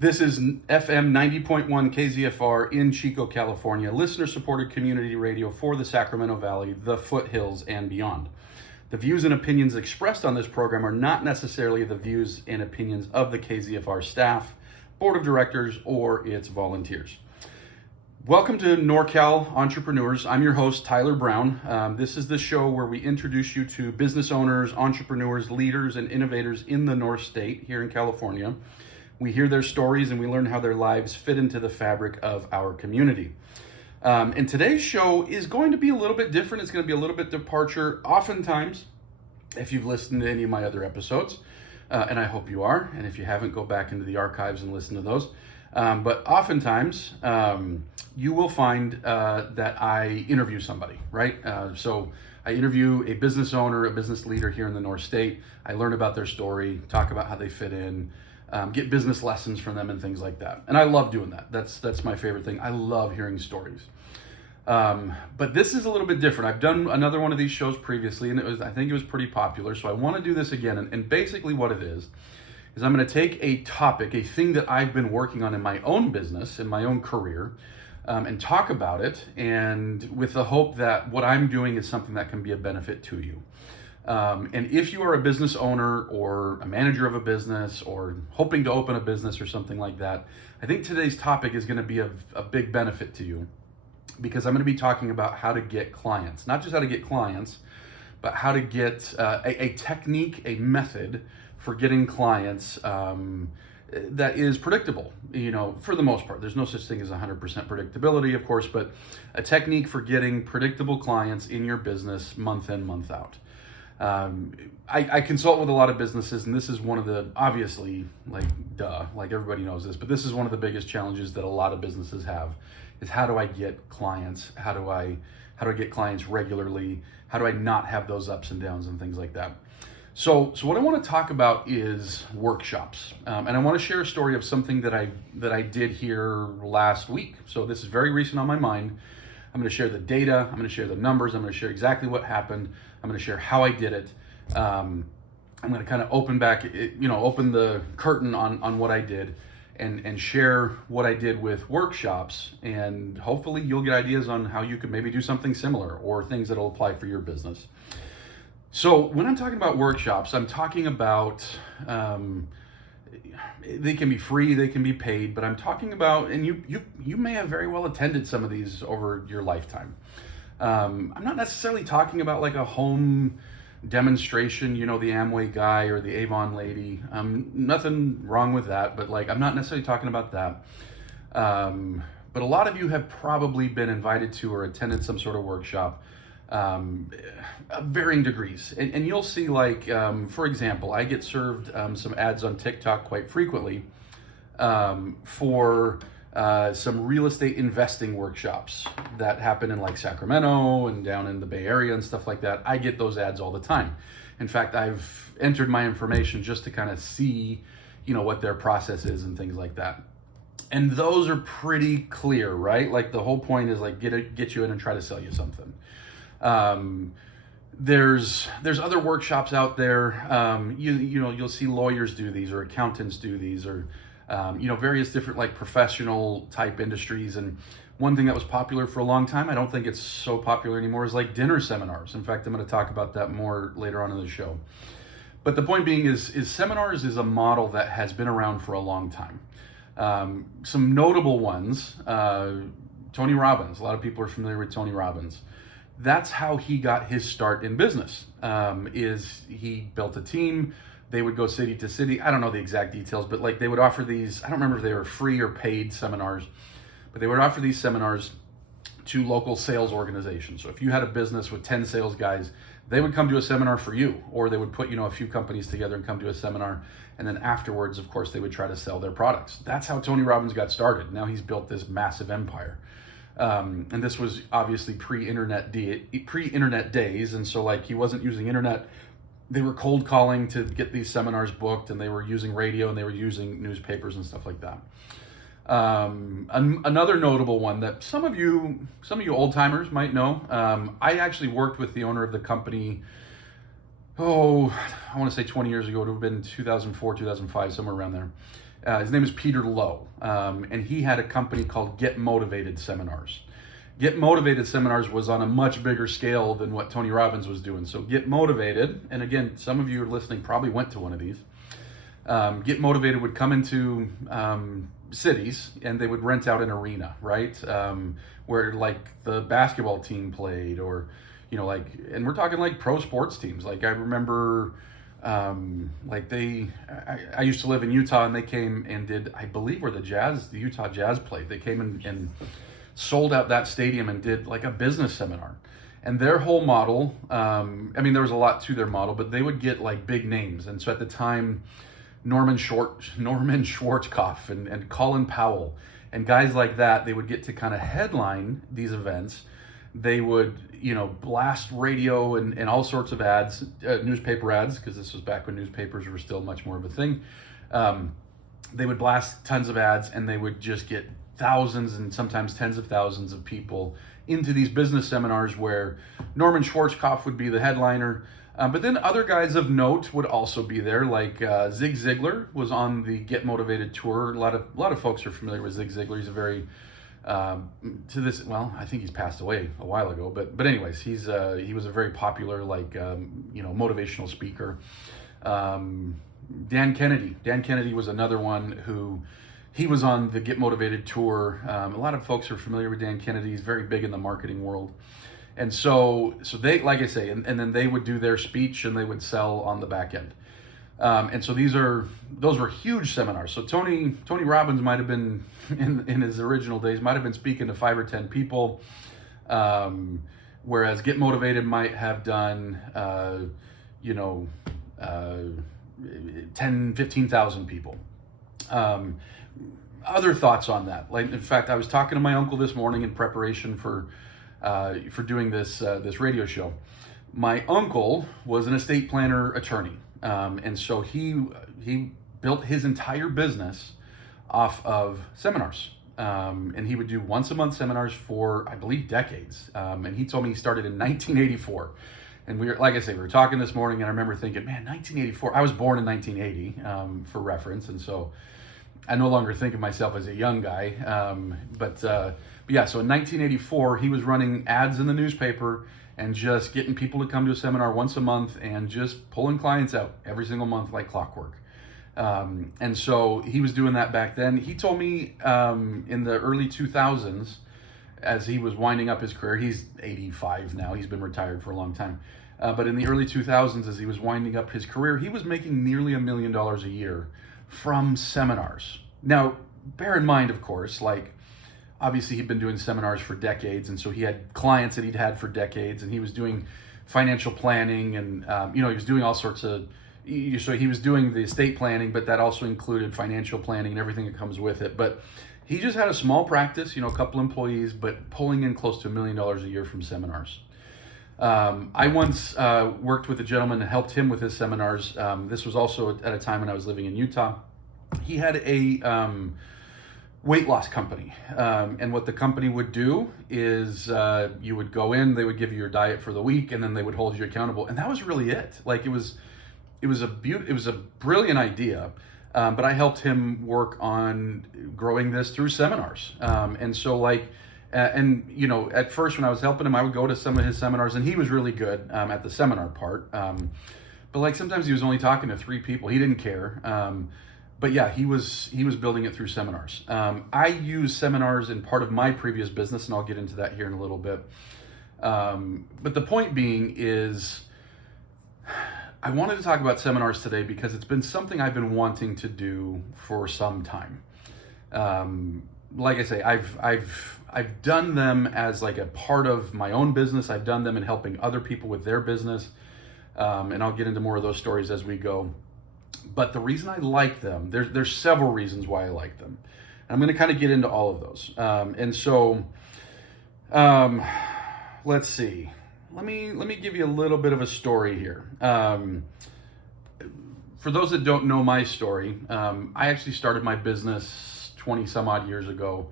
This is FM 90.1 KZFR in Chico, California, listener-supported community radio for the Sacramento Valley, the foothills, and beyond. The views and opinions expressed on this program are not necessarily the views and opinions of the KZFR staff, board of directors, or its volunteers. Welcome to NorCal Entrepreneurs. I'm your host, Tyler Brown. This is the show where we introduce you to business owners, entrepreneurs, leaders, and innovators in the North State here in California. We hear their stories and we learn how their lives fit into the fabric of our community. And today's show is going to be a little bit different. It's going to be a little bit departure. Oftentimes, if you've listened to any of my other episodes, and I hope you are, and if you haven't, go back into the archives and listen to those. But oftentimes, you will find that I interview somebody, right? So I interview a business owner, a business leader here in the North State. I learn about their story, talk about how they fit in, get business lessons from them and things like that. And I love doing that. That's my favorite thing. I love hearing stories. But this is a little bit different. I've done another one of these shows previously, and I think it was pretty popular. So I want to do this again. And basically what it is I'm going to take a topic, a thing that I've been working on in my own business, in my own career, and talk about it, and with the hope that what I'm doing is something that can be a benefit to you. And if you are a business owner or a manager of a business or hoping to open a business or something like that, I think today's topic is going to be a big benefit to you, because I'm going to be talking about how to get clients, not just how to get clients, but how to get a technique, a method for getting clients that is predictable, for the most part. There's no such thing as 100% predictability, of course, but a technique for getting predictable clients in your business month in, month out. I consult with a lot of businesses, and this is one of the, obviously, like everybody knows this, but this is one of the biggest challenges that a lot of businesses have, is how do I get clients? How do I get clients regularly? How do I not have those ups and downs and things like that? So what I want to talk about is workshops, and I want to share a story of something that I did here last week. So this is very recent on my mind. I'm going to share the data. I'm going to share the numbers. I'm going to share exactly what happened. I'm going to share how I did it. I'm going to kind of open the curtain on what I did, and share what I did with workshops, and hopefully you'll get ideas on how you could maybe do something similar or things that'll apply for your business. So when I'm talking about workshops, I'm talking about, they can be free, they can be paid, but I'm talking about, and you may have very well attended some of these over your lifetime. I'm not necessarily talking about like a home demonstration, the Amway guy or the Avon lady. Nothing wrong with that, but I'm not necessarily talking about that. But a lot of you have probably been invited to or attended some sort of workshop, varying degrees. And you'll see, for example, I get served some ads on TikTok quite frequently for some real estate investing workshops that happen in Sacramento and down in the Bay Area and stuff like that. I get those ads all the time. In fact, I've entered my information just to kind of see, what their process is and things like that. And those are pretty clear, right? The whole point is get you in and try to sell you something. There's other workshops out there. You'll see lawyers do these, or accountants do these, or various different professional type industries. And one thing that was popular for a long time, I don't think it's so popular anymore, is dinner seminars. In fact, I'm going to talk about that more later on in the show. But the point being is seminars is a model that has been around for a long time. Some notable ones, Tony Robbins. A lot of people are familiar with Tony Robbins. That's how he got his start in business, is he built a team. They would go city to city. I don't know the exact details, but they would offer these, I don't remember if they were free or paid seminars, but they would offer these seminars to local sales organizations. So if you had a business with 10 sales guys, they would come to a seminar for you, or they would put, a few companies together and come to a seminar. And then afterwards, of course, they would try to sell their products. That's how Tony Robbins got started. Now he's built this massive empire. And this was obviously pre-internet days. And so he wasn't using internet. They were cold calling to get these seminars booked, and they were using radio, and they were using newspapers and stuff like that. Another notable one that some of you old timers might know. I actually worked with the owner of the company, I want to say 20 years ago. It would have been 2004, 2005, somewhere around there. His name is Peter Lowe, and he had a company called Get Motivated Seminars. Get Motivated Seminars was on a much bigger scale than what Tony Robbins was doing. So Get Motivated, and again, some of you listening probably went to one of these. Get Motivated would come into cities and they would rent out an arena, right? Where like the basketball team played, or, you know, like, and we're talking like pro sports teams. Like I remember, like I used to live in Utah, and they came and did, I believe where the Utah Jazz played. They came and sold out that stadium and did like a business seminar. And their whole model, I mean, there was a lot to their model, but they would get like big names. And so at the time, Norman Schwarzkopf and Colin Powell and guys like that, they would get to kind of headline these events. They would, you know, blast radio and all sorts of ads, newspaper ads, because this was back when newspapers were still much more of a thing. They would blast tons of ads, and they would just get thousands and sometimes tens of thousands of people into these business seminars where Norman Schwarzkopf would be the headliner. But then other guys of note would also be there, like Zig Ziglar was on the Get Motivated tour. A lot of folks are familiar with Zig Ziglar. He's a very I think he's passed away a while ago. But anyways, he was a very popular motivational speaker. Dan Kennedy was another one who. He was on the Get Motivated tour. A lot of folks are familiar with Dan Kennedy. He's very big in the marketing world. And so they, like I say, and then they would do their speech and they would sell on the back end. And so those were huge seminars. So Tony Robbins might have been, in his original days, might have been speaking to 5 or 10 people. Whereas Get Motivated might have done, 10, 15,000 people. Other thoughts on that? Like, in fact, I was talking to my uncle this morning in preparation for doing this radio show. My uncle was an estate planner attorney, and so he built his entire business off of seminars. And he would do once a month seminars for, I believe, decades. And he told me he started in 1984. And we were talking this morning, and I remember thinking, man, 1984. I was born in 1980, for reference, and so I no longer think of myself as a young guy. But yeah, so in 1984, he was running ads in the newspaper and just getting people to come to a seminar once a month and just pulling clients out every single month like clockwork. And so he was doing that back then. He told me in the early 2000s, as he was winding up his career, he's 85 now, he's been retired for a long time. But in the early 2000s, as he was winding up his career, he was making nearly $1 million a year from seminars. Now, bear in mind, of course, like, obviously he'd been doing seminars for decades, and so he had clients that he'd had for decades, and he was doing financial planning, and he was doing all sorts of, so he was doing the estate planning, but that also included financial planning and everything that comes with it. But he just had a small practice, a couple employees, but pulling in close to $1 million a year from seminars. I once worked with a gentleman and helped him with his seminars. This was also at a time when I was living in Utah. He had a weight loss company. And what the company would do is you would go in, they would give you your diet for the week, and then they would hold you accountable. And that was really it. Like, it was a brilliant idea. But I helped him work on growing this through seminars. And so at first when I was helping him, I would go to some of his seminars, and he was really good at the seminar part. But sometimes he was only talking to 3 people. He didn't care. But yeah, he was building it through seminars. I use seminars in part of my previous business, and I'll get into that here in a little bit. But the point being is, I wanted to talk about seminars today because it's been something I've been wanting to do for some time. Like I say, I've done them as like a part of my own business. I've done them in helping other people with their business. And I'll get into more of those stories as we go. But the reason I like them, there's several reasons why I like them. And I'm going to kind of get into all of those. Let's see. Let me give you a little bit of a story here. For those that don't know my story, I actually started my business 20 some odd years ago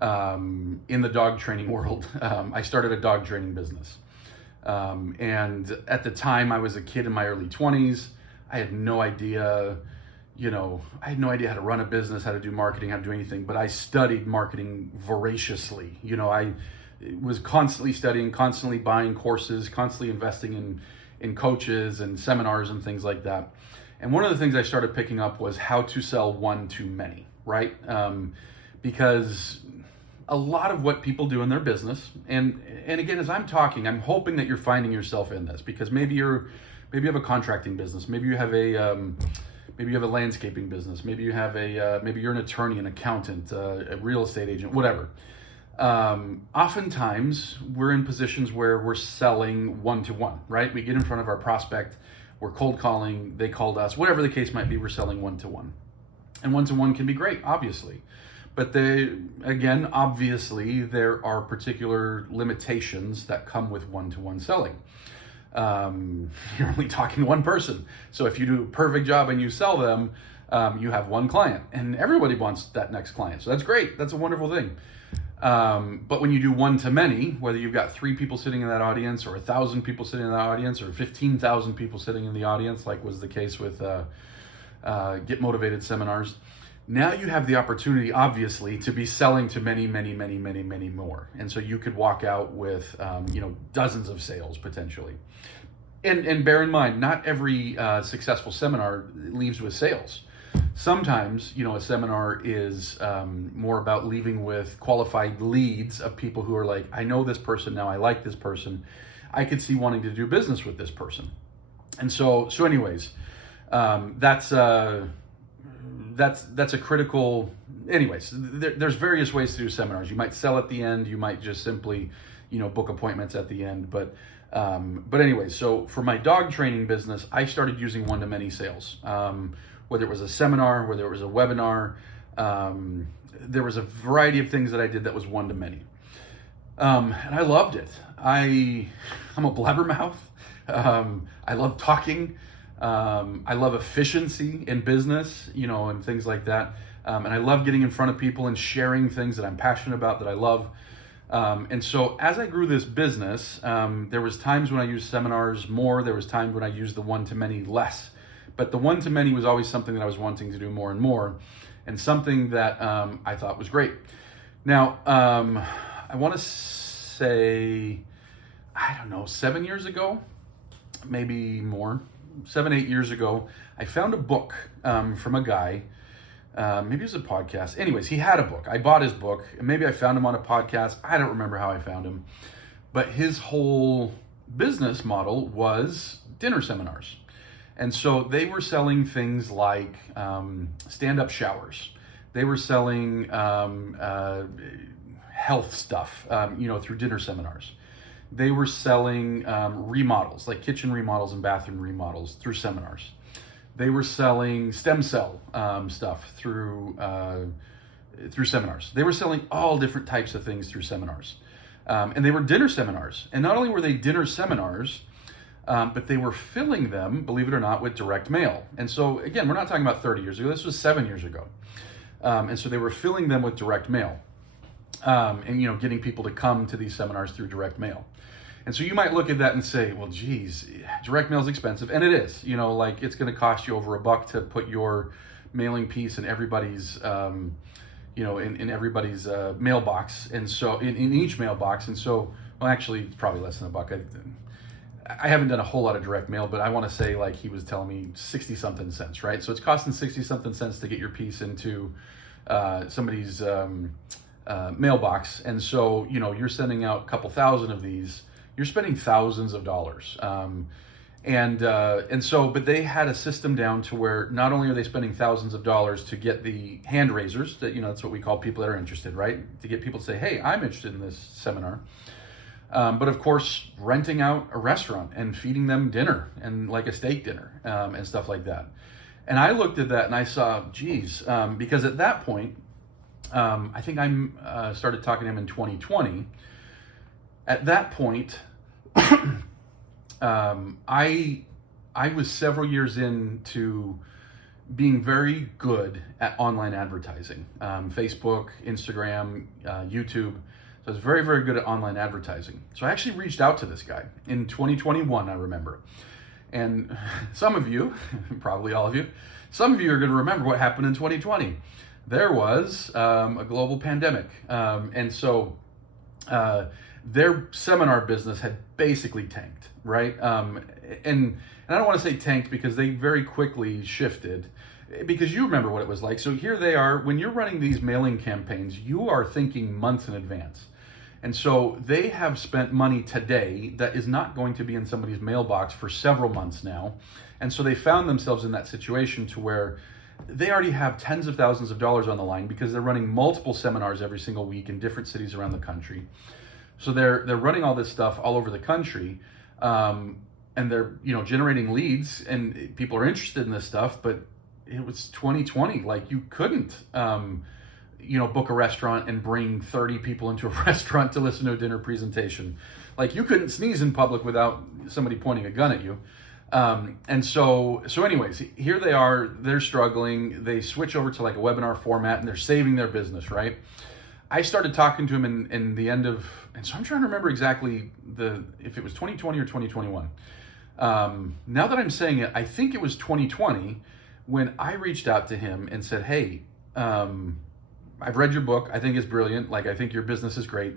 in the dog training world. I started a dog training business. And at the time, I was a kid in my early 20s. I had no idea, I had no idea how to run a business, how to do marketing, how to do anything, but I studied marketing voraciously. I was constantly studying, constantly buying courses, constantly investing in coaches and seminars and things like that. And one of the things I started picking up was how to sell one to many, right? Because a lot of what people do in their business, and again, as I'm talking, I'm hoping that you're finding yourself in this, because maybe you have a contracting business, maybe you have a landscaping business, maybe you're an attorney, an accountant, a real estate agent, whatever. Oftentimes we're in positions where we're selling one-to-one, right? We get in front of our prospect, we're cold calling, they called us, whatever the case might be, we're selling one-to-one. And one-to-one can be great, obviously. But obviously there are particular limitations that come with one-to-one selling. You're only talking to one person. So if you do a perfect job and you sell them, you have one client, and everybody wants that next client. So that's great. That's a wonderful thing. But when you do one to many, whether you've got 3 people sitting in that audience, or 1,000 people sitting in that audience, or 15,000 people sitting in the audience, like was the case with Get Motivated seminars, now you have the opportunity, obviously, to be selling to many, many, many, many, many more. And so you could walk out with, dozens of sales potentially. And bear in mind, not every successful seminar leaves with sales. Sometimes, a seminar is more about leaving with qualified leads of people who are like, I know this person now, I like this person, I could see wanting to do business with this person. And so anyways, that's a critical, anyways, there's various ways to do seminars. You might sell at the end, you might just simply, book appointments at the end. But anyways, so for my dog training business, I started using one-to-many sales. Whether it was a seminar, whether it was a webinar, there was a variety of things that I did that was one-to-many. And I loved it. I'm a blabbermouth. I love talking. I love efficiency in business, and things like that. And I love getting in front of people and sharing things that I'm passionate about, that I love. And so as I grew this business, there was times when I used seminars more, there was times when I used the one-to-many less. But the one-to-many was always something that I was wanting to do more and more, and something that I thought was great. Now, I want to say, 7 years ago, maybe more, 7, 8 years ago, I found a book from a guy. Maybe it was a podcast. Anyways, he had a book. I bought his book, and maybe I found him on a podcast. I don't remember how I found him. But his whole business model was dinner seminars. And so they were selling things like stand-up showers. They were selling health stuff, through dinner seminars. They were selling remodels, like kitchen remodels and bathroom remodels, through seminars. They were selling stem cell stuff through seminars. They were selling all different types of things through seminars. And they were dinner seminars. And not only were they dinner seminars, but they were filling them, believe it or not, with direct mail. And so, again, we're not talking about 30 years ago. This was 7 years ago. And so they were filling them with direct mail, and, getting people to come to these seminars through direct mail. And so you might look at that and say, well, geez, direct mail is expensive. And it is, it's going to cost you over $1 to put your mailing piece in everybody's, in everybody's mailbox. And so in each mailbox. And so, well, actually, it's probably less than $1. I haven't done a whole lot of direct mail, but I want to say, like, he was telling me 60 something cents, right? So it's costing 60 something cents to get your piece into somebody's mailbox. And so, you're sending out a couple thousand of these, you're spending thousands of dollars. And so, but they had a system down to where not only are they spending thousands of dollars to get the hand raisers, that, that's what we call people that are interested, right? To get people to say, hey, I'm interested in this seminar. But of course, renting out a restaurant and feeding them dinner, and like a steak dinner, and stuff like that. And I looked at that and I saw, geez, because at that point, I think I started talking to him in 2020. At that point, I was several years into being very good at online advertising, Facebook, Instagram, YouTube. So I was very, very good at online advertising. So I actually reached out to this guy in 2021, I remember. And some of you, probably all of you, some of you are going to remember what happened in 2020. There was a global pandemic. And so their seminar business had basically tanked, right? And I don't want to say tanked because they very quickly shifted, because you remember what it was like. So here they are, when you're running these mailing campaigns, you are thinking months in advance. And so they have spent money today that is not going to be in somebody's mailbox for several months now. And so they found themselves in that situation to where they already have tens of thousands of dollars on the line because they're running multiple seminars every single week in different cities around the country. So they're running all this stuff all over the country, and they're generating leads, and people are interested in this stuff. But it was 2020, like you couldn't book a restaurant and bring 30 people into a restaurant to listen to a dinner presentation. Like you couldn't sneeze in public without somebody pointing a gun at you. And so anyways, here they are, they're struggling. They switch over to like a webinar format and they're saving their business, right? I started talking to him in the end of, and so I'm trying to remember exactly if it was 2020 or 2021. Now that I'm saying it, I think it was 2020 when I reached out to him and said, hey, I've read your book. I think it's brilliant. Like, I think your business is great.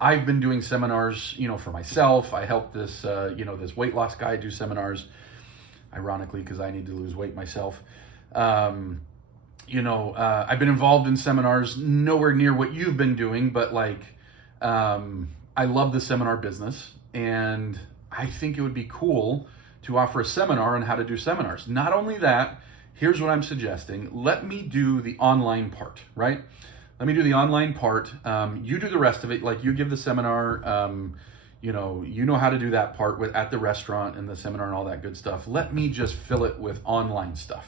I've been doing seminars, for myself. I helped this, this weight loss guy do seminars, ironically, because I need to lose weight myself. I've been involved in seminars, nowhere near what you've been doing, but I love the seminar business, and I think it would be cool to offer a seminar on how to do seminars. Not only that, here's what I'm suggesting. Let me do the online part, right? Let me do the online part. You do the rest of it. Like, you give the seminar, you know how to do that part at the restaurant and the seminar and all that good stuff. Let me just fill it with online stuff,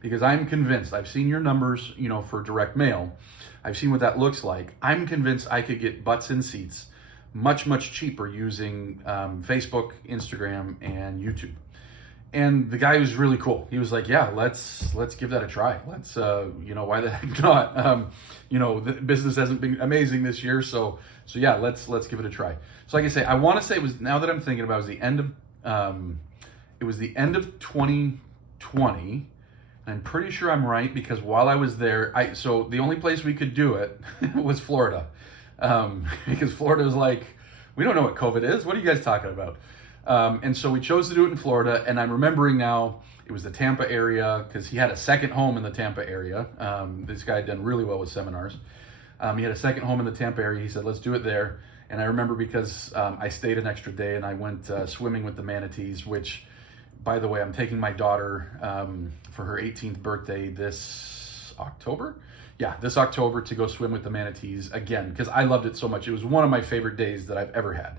because I'm convinced, I've seen your numbers, for direct mail. I've seen what that looks like. I'm convinced I could get butts in seats much, much cheaper using Facebook, Instagram, and YouTube. And the guy was really cool. He was like, yeah, let's give that a try. Let's, why the heck not? The business hasn't been amazing this year. So yeah, let's give it a try. So like I say, I want to say it was, now that I'm thinking about it, it was the end of 2020. I'm pretty sure I'm right, because while I was there, so the only place we could do it was Florida. Because Florida was like, we don't know what COVID is. What are you guys talking about? And so we chose to do it in Florida, and I'm remembering now it was the Tampa area, because he had a second home in the Tampa area. This guy had done really well with seminars. He had a second home in the Tampa area. He said, let's do it there. And I remember because I stayed an extra day and I went swimming with the manatees, which, by the way, I'm taking my daughter for her 18th birthday this October. Yeah, this October, to go swim with the manatees again, because I loved it so much. It was one of my favorite days that I've ever had.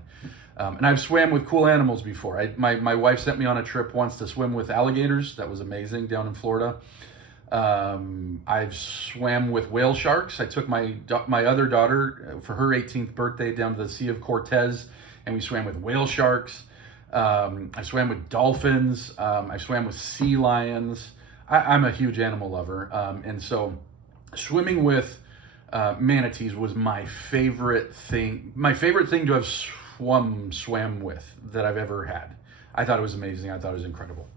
And I've swam with cool animals before. My wife sent me on a trip once to swim with alligators. That was amazing, down in Florida. I've swam with whale sharks. I took my other daughter for her 18th birthday down to the Sea of Cortez, and we swam with whale sharks. I swam with dolphins. I swam with sea lions. I'm a huge animal lover. And so swimming with manatees was my favorite thing. My favorite thing to have swam with that I've ever had. I thought it was amazing. I thought it was incredible.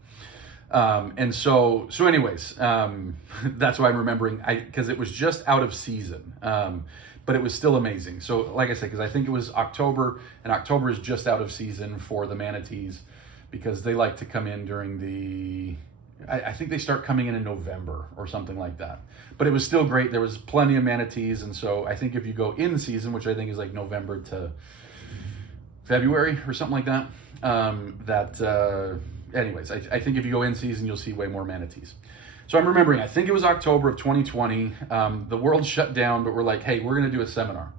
And so anyways, that's why I'm remembering, because it was just out of season, but it was still amazing. So like I said, because I think it was October, and October is just out of season for the manatees, because they like to come in during I think they start coming in November or something like that. But it was still great. There was plenty of manatees. And so I think if you go in season, which I think is like November to February or something like that, anyways, I think if you go in season, you'll see way more manatees. So I'm remembering, I think it was October of 2020. The world shut down, but we're like, hey, we're going to do a seminar.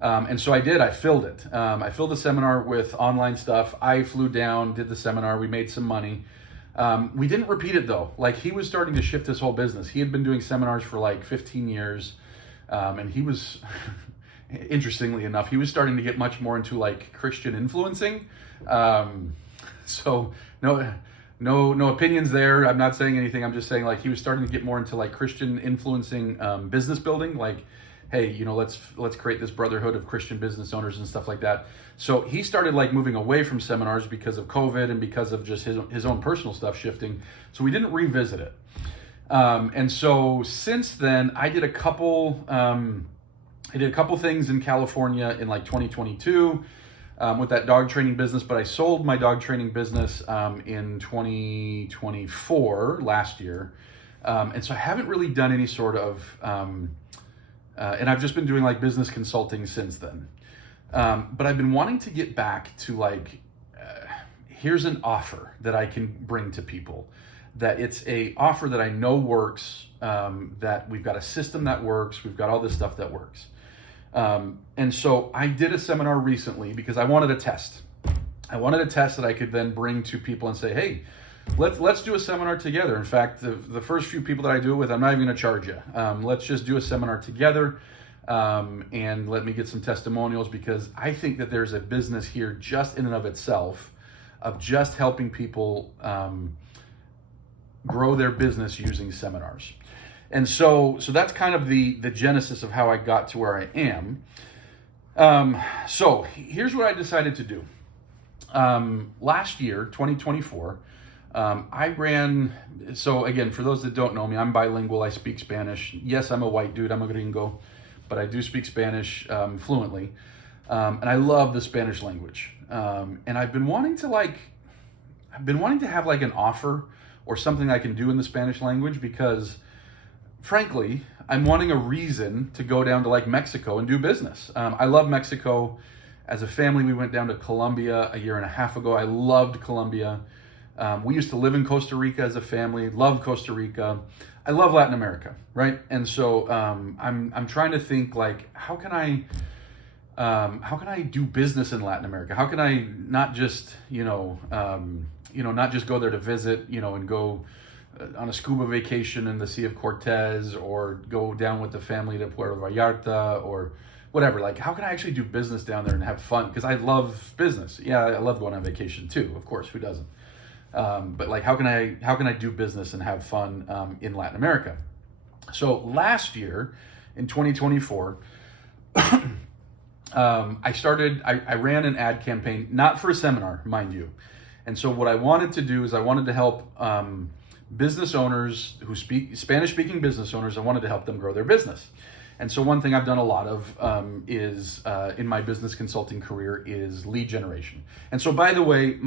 And so I did. I filled it. I filled the seminar with online stuff. I flew down, did the seminar. We made some money. We didn't repeat it though. Like, he was starting to shift his whole business. He had been doing seminars for like 15 years. And he was, interestingly enough, he was starting to get much more into like Christian influencing. So no opinions there. I'm not saying anything. I'm just saying, like, he was starting to get more into like Christian influencing, business building. Like, hey, let's create this brotherhood of Christian business owners and stuff like that. So he started like moving away from seminars because of COVID and because of just his own personal stuff shifting. So we didn't revisit it. And so since then, I did a couple things in California in like 2022 with that dog training business, but I sold my dog training business in 2024 last year. And so I haven't really done any sort of, and I've just been doing like business consulting since then. But I've been wanting to get back to like, here's an offer that I can bring to people, that it's a offer that I know works, that we've got a system that works, we've got all this stuff that works. And so I did a seminar recently because I wanted a test. I wanted a test that I could then bring to people and say, hey, let's do a seminar together. In fact, the first few people that I do it with, I'm not even going to charge you. Let's just do a seminar together, and let me get some testimonials, because I think that there's a business here just in and of itself of just helping people grow their business using seminars. And so that's kind of the genesis of how I got to where I am. So here's what I decided to do. Last year, 2024, I ran, so again, for those that don't know me, I'm bilingual, I speak Spanish. Yes, I'm a white dude, I'm a gringo, but I do speak Spanish fluently. And I love the Spanish language. And I've been wanting to have like an offer or something I can do in the Spanish language, because frankly, I'm wanting a reason to go down to like Mexico and do business. I love Mexico. As a family, we went down to Colombia a year and a half ago. I loved Colombia. We used to live in Costa Rica as a family. Love Costa Rica. I love Latin America, right? And so I'm trying to think like, how can I do business in Latin America? How can I not just not just go there to visit, and go on a scuba vacation in the Sea of Cortez, or go down with the family to Puerto Vallarta or whatever. Like, how can I actually do business down there and have fun? Because I love business. Yeah, I love going on vacation too, of course, who doesn't? But like, how can I do business and have fun in Latin America? So last year in 2024, I ran an ad campaign, not for a seminar, mind you. And so what I wanted to do is I wanted to help business owners who speak Spanish-speaking business owners. I wanted to help them grow their business. And so one thing I've done a lot of is in my business consulting career is lead generation. And so, by the way,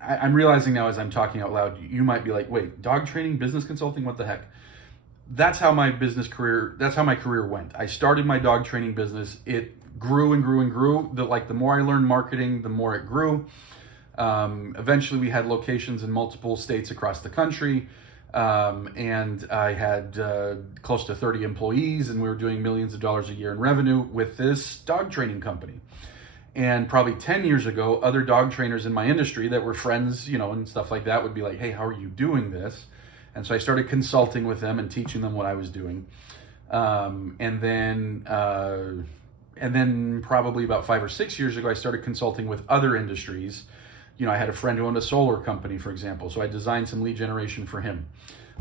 I'm realizing now as I'm talking out loud, you might be like, wait, dog training, business consulting, what the heck? That's how my career went. I started my dog training business. It grew and grew and grew. The more I learned marketing, the more it grew. Eventually we had locations in multiple states across the country. And I had close to 30 employees, and we were doing millions of dollars a year in revenue with this dog training company. And probably 10 years ago, other dog trainers in my industry that were friends, and stuff like that would be like, hey, how are you doing this? And so I started consulting with them and teaching them what I was doing. And then probably about 5 or 6 years ago, I started consulting with other industries. I had a friend who owned a solar company, for example, so I designed some lead generation for him.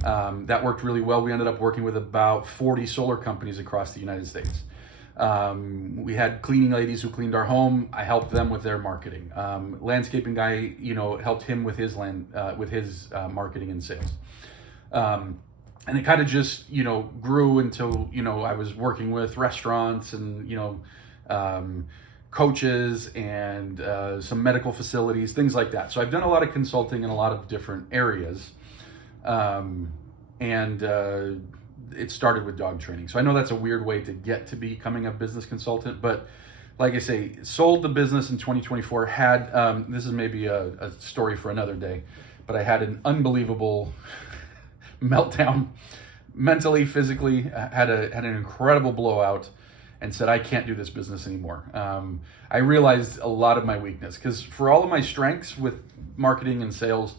That worked really well. We ended up working with about 40 solar companies across the United States. We had cleaning ladies who cleaned our home. I helped them with their marketing. Landscaping guy, helped him with his marketing and sales. And it kind of just, grew until, I was working with restaurants and, coaches and some medical facilities, things like that. So I've done a lot of consulting in a lot of different areas. It started with dog training. So I know that's a weird way to get to becoming a business consultant, but like I say, sold the business in 2024, had, this is maybe a story for another day, but I had an unbelievable meltdown, mentally, physically, had an incredible blowout, and said, I can't do this business anymore. I realized a lot of my weakness, because for all of my strengths with marketing and sales,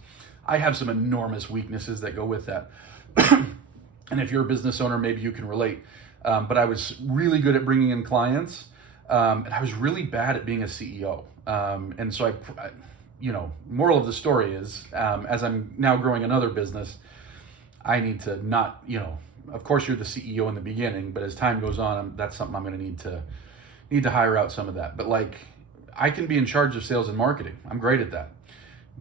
I have some enormous weaknesses that go with that. And if you're a business owner, maybe you can relate. But I was really good at bringing in clients, and I was really bad at being a CEO. And so moral of the story is, as I'm now growing another business, I need to not, of course you're the CEO in the beginning, but as time goes on, that's something I'm going to need to hire out some of that. But like, I can be in charge of sales and marketing. I'm great at that.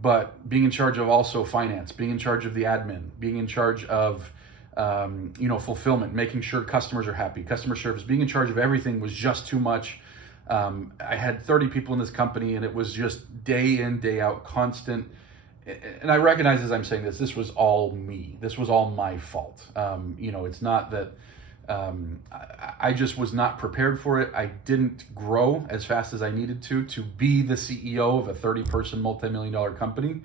but being in charge of also finance, being in charge of the admin, being in charge of fulfillment, making sure customers are happy, customer service, being in charge of everything was just too much. I had 30 people in this company, and it was just day in, day out, constant. And I recognize as I'm saying this was all me. This was all my fault. It's not that I just was not prepared for it. I didn't grow as fast as I needed to be the CEO of a 30-person multi-million-dollar company.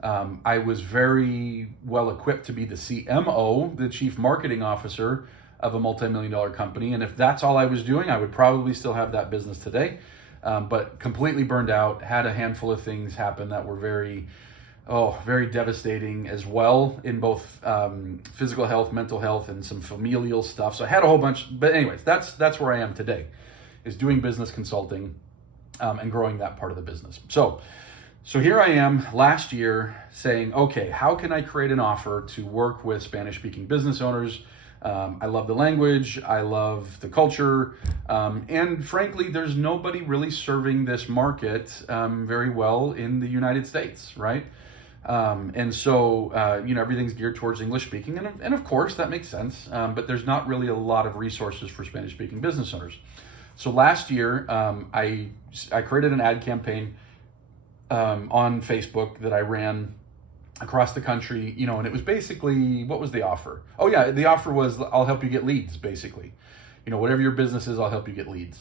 I was very well equipped to be the CMO, the Chief Marketing Officer of a multi-million-dollar company. And if that's all I was doing, I would probably still have that business today. But completely burned out, had a handful of things happen that were very devastating as well, in both physical health, mental health, and some familial stuff. So I had a whole bunch, but anyways, that's where I am today, is doing business consulting and growing that part of the business. So here I am last year saying, okay, how can I create an offer to work with Spanish-speaking business owners? I love the language, I love the culture, and frankly, there's nobody really serving this market very well in the United States, right? And so, everything's geared towards English speaking, and of course that makes sense, but there's not really a lot of resources for Spanish-speaking business owners. So last year, I created an ad campaign on Facebook that I ran across the country, and it was basically, what was the offer? Oh yeah, the offer was, I'll help you get leads, basically. Whatever your business is, I'll help you get leads.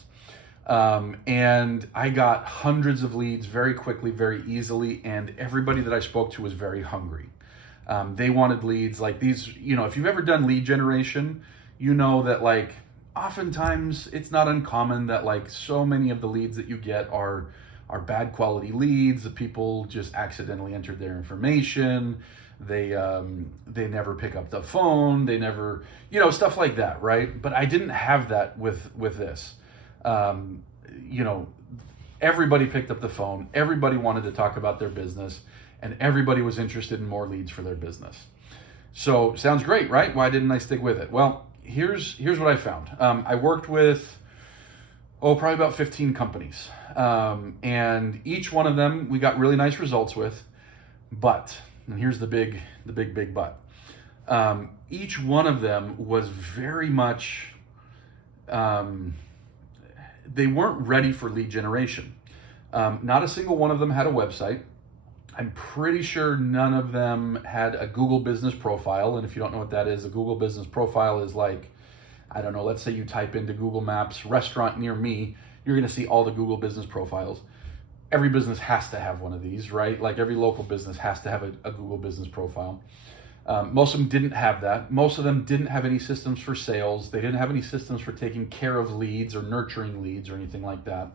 And I got hundreds of leads very quickly, very easily, and everybody that I spoke to was very hungry. They wanted leads like these. If you've ever done lead generation, you know that oftentimes it's not uncommon that so many of the leads that you get are bad quality leads. The people just accidentally entered their information. They never pick up the phone. They never, stuff like that, right? But I didn't have that with this. Everybody picked up the phone. Everybody wanted to talk about their business, and everybody was interested in more leads for their business. So sounds great, right? Why didn't I stick with it? Well, here's what I found. I worked with probably about 15 companies. And each one of them we got really nice results with, but, and here's the big but, each one of them was very much, they weren't ready for lead generation. Not a single one of them had a website. I'm pretty sure none of them had a Google business profile. And if you don't know what that is, a Google business profile is let's say you type into Google Maps, restaurant near me, you're going to see all the Google business profiles. Every business has to have one of these, right? Every local business has to have a Google business profile. Most of them didn't have that. Most of them didn't have any systems for sales. They didn't have any systems for taking care of leads or nurturing leads or anything like that.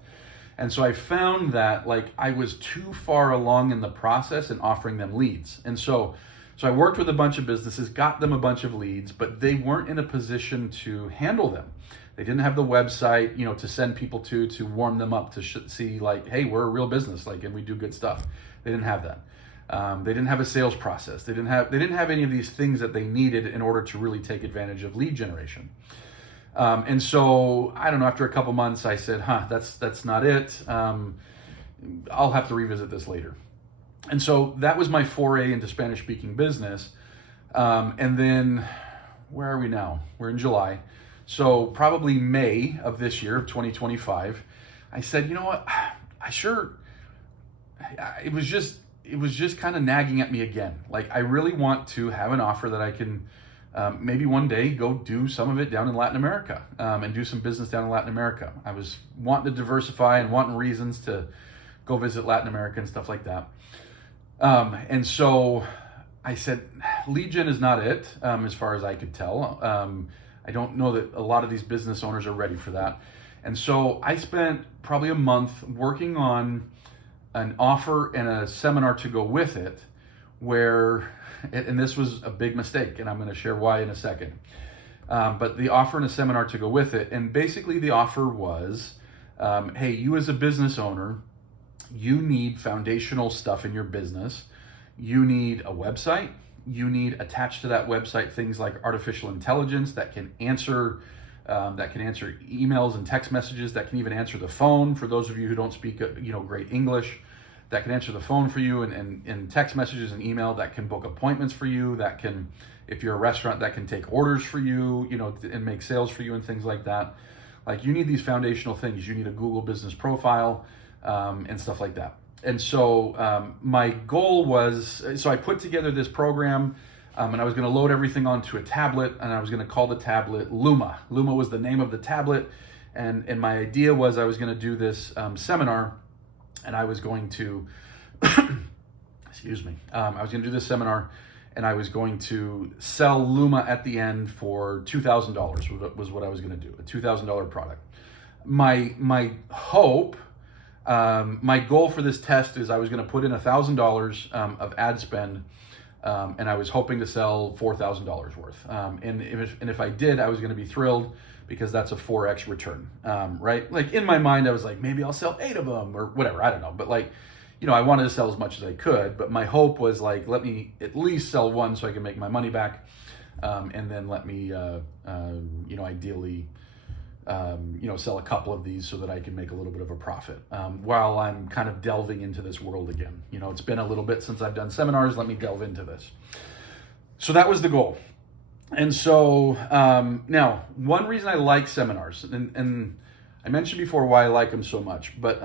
And so I found that I was too far along in the process in offering them leads. And so I worked with a bunch of businesses, got them a bunch of leads, but they weren't in a position to handle them. They didn't have the website, to send people to warm them up, to see hey, we're a real business, and we do good stuff. They didn't have that. They didn't have a sales process. They didn't have any of these things that they needed in order to really take advantage of lead generation. And so, I don't know, after a couple months, I said, that's not it. I'll have to revisit this later. And so that was my foray into Spanish-speaking business. And then, where are we now? We're in July. So probably May of this year, of 2025, I said, you know what? It was just kind of nagging at me again. I really want to have an offer that I can maybe one day go do some of it down in Latin America and do some business down in Latin America. I was wanting to diversify and wanting reasons to go visit Latin America and stuff like that. And so I said, lead gen is not it, as far as I could tell. I don't know that a lot of these business owners are ready for that. And so I spent probably a month working on an offer and a seminar to go with it, where, and this was a big mistake, and I'm going to share why in a second. But the offer and a seminar to go with it, and basically the offer was, hey, you as a business owner, you need foundational stuff in your business. You need a website. You need attached to that website things like artificial intelligence that can answer emails and text messages, that can even answer the phone for those of you who don't speak great English. that can answer the phone for you and text messages and email, that can book appointments for you, that can, if you're a restaurant, that can take orders for you, and make sales for you and things like that. Like, you need these foundational things. You need a Google business profile, and stuff like that. And so my goal was, so I put together this program, and I was going to load everything onto a tablet, and I was going to call the tablet Luma. Luma was the name of the tablet. And my idea was I was going to do this seminar, and I was going to, excuse me, I was going to do this seminar, and I was going to sell Luma at the end for $2,000 was what I was going to do, a $2,000 product. My hope, my goal for this test is I was going to put in $1,000 of ad spend, and I was hoping to sell $4,000 worth. And if I did, I was going to be thrilled, because that's a 4x return, right? Like, in my mind, I was like, maybe I'll sell 8 of them or whatever, I don't know. But like, I wanted to sell as much as I could, but my hope was like, let me at least sell one so I can make my money back. And then let me, ideally, sell a couple of these so that I can make a little bit of a profit, while I'm kind of delving into this world again. It's been a little bit since I've done seminars. Let me delve into this. So that was the goal. And so now, one reason I like seminars, and I mentioned before why I like them so much, but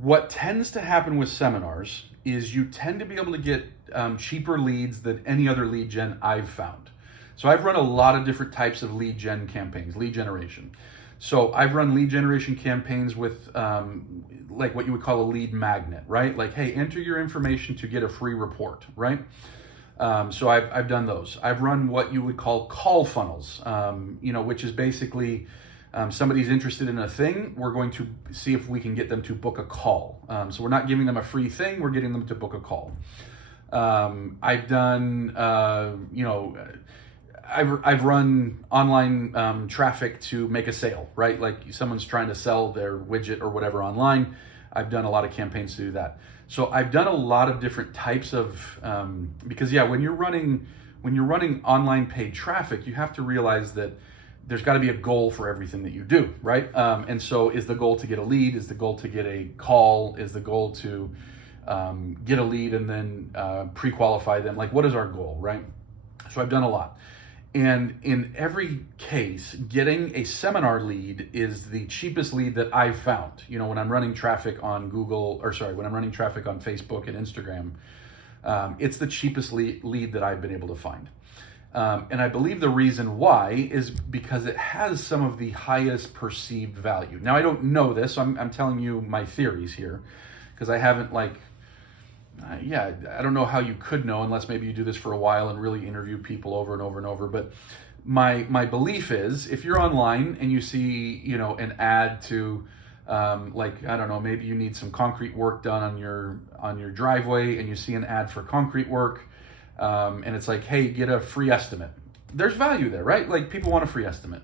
what tends to happen with seminars is you tend to be able to get cheaper leads than any other lead gen I've found. So I've run a lot of different types of lead gen campaigns, lead generation. So I've run lead generation campaigns with like what you would call a lead magnet, right? Like, hey, enter your information to get a free report, right? So I've done those. I've run what you would call call funnels, which is basically somebody's interested in a thing. We're going to see if we can get them to book a call. So we're not giving them a free thing. We're getting them to book a call. I've done, I've run online traffic to make a sale, right? Like, someone's trying to sell their widget or whatever online. I've done a lot of campaigns to do that. So I've done a lot of different types of, because when you're running online paid traffic, you have to realize that there's got to be a goal for everything that you do, right? And so, is the goal to get a lead? Is the goal to get a call? Is the goal to get a lead and then pre-qualify them? Like, what is our goal, right? So I've done a lot. And in every case, getting a seminar lead is the cheapest lead that I've found. When I'm running traffic on when I'm running traffic on Facebook and Instagram, it's the cheapest lead that I've been able to find. And I believe the reason why is because it has some of the highest perceived value. Now, I don't know this, so I'm telling you my theories here, because I haven't I don't know how you could know unless maybe you do this for a while and really interview people over and over and over. But my belief is, if you're online and you see, an ad to, I don't know, maybe you need some concrete work done on your driveway, and you see an ad for concrete work, and it's like, hey, get a free estimate. There's value there, right? Like, people want a free estimate.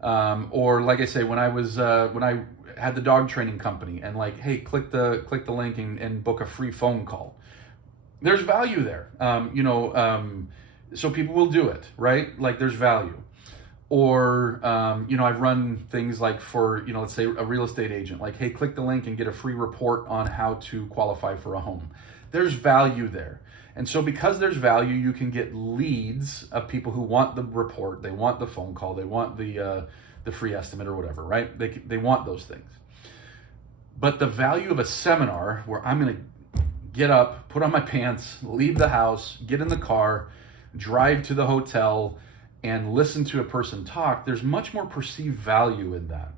Or like I say, when I had the dog training company, and like, hey, click the link and book a free phone call. There's value there. So people will do it, right? Like, there's value. Or, I've run things like for, let's say a real estate agent, like, hey, click the link and get a free report on how to qualify for a home. There's value there. And so, because there's value, you can get leads of people who want the report, they want the phone call, they want the free estimate or whatever, right? They want those things. But the value of a seminar, where I'm going to get up, put on my pants, leave the house, get in the car, drive to the hotel, and listen to a person talk, there's much more perceived value in that.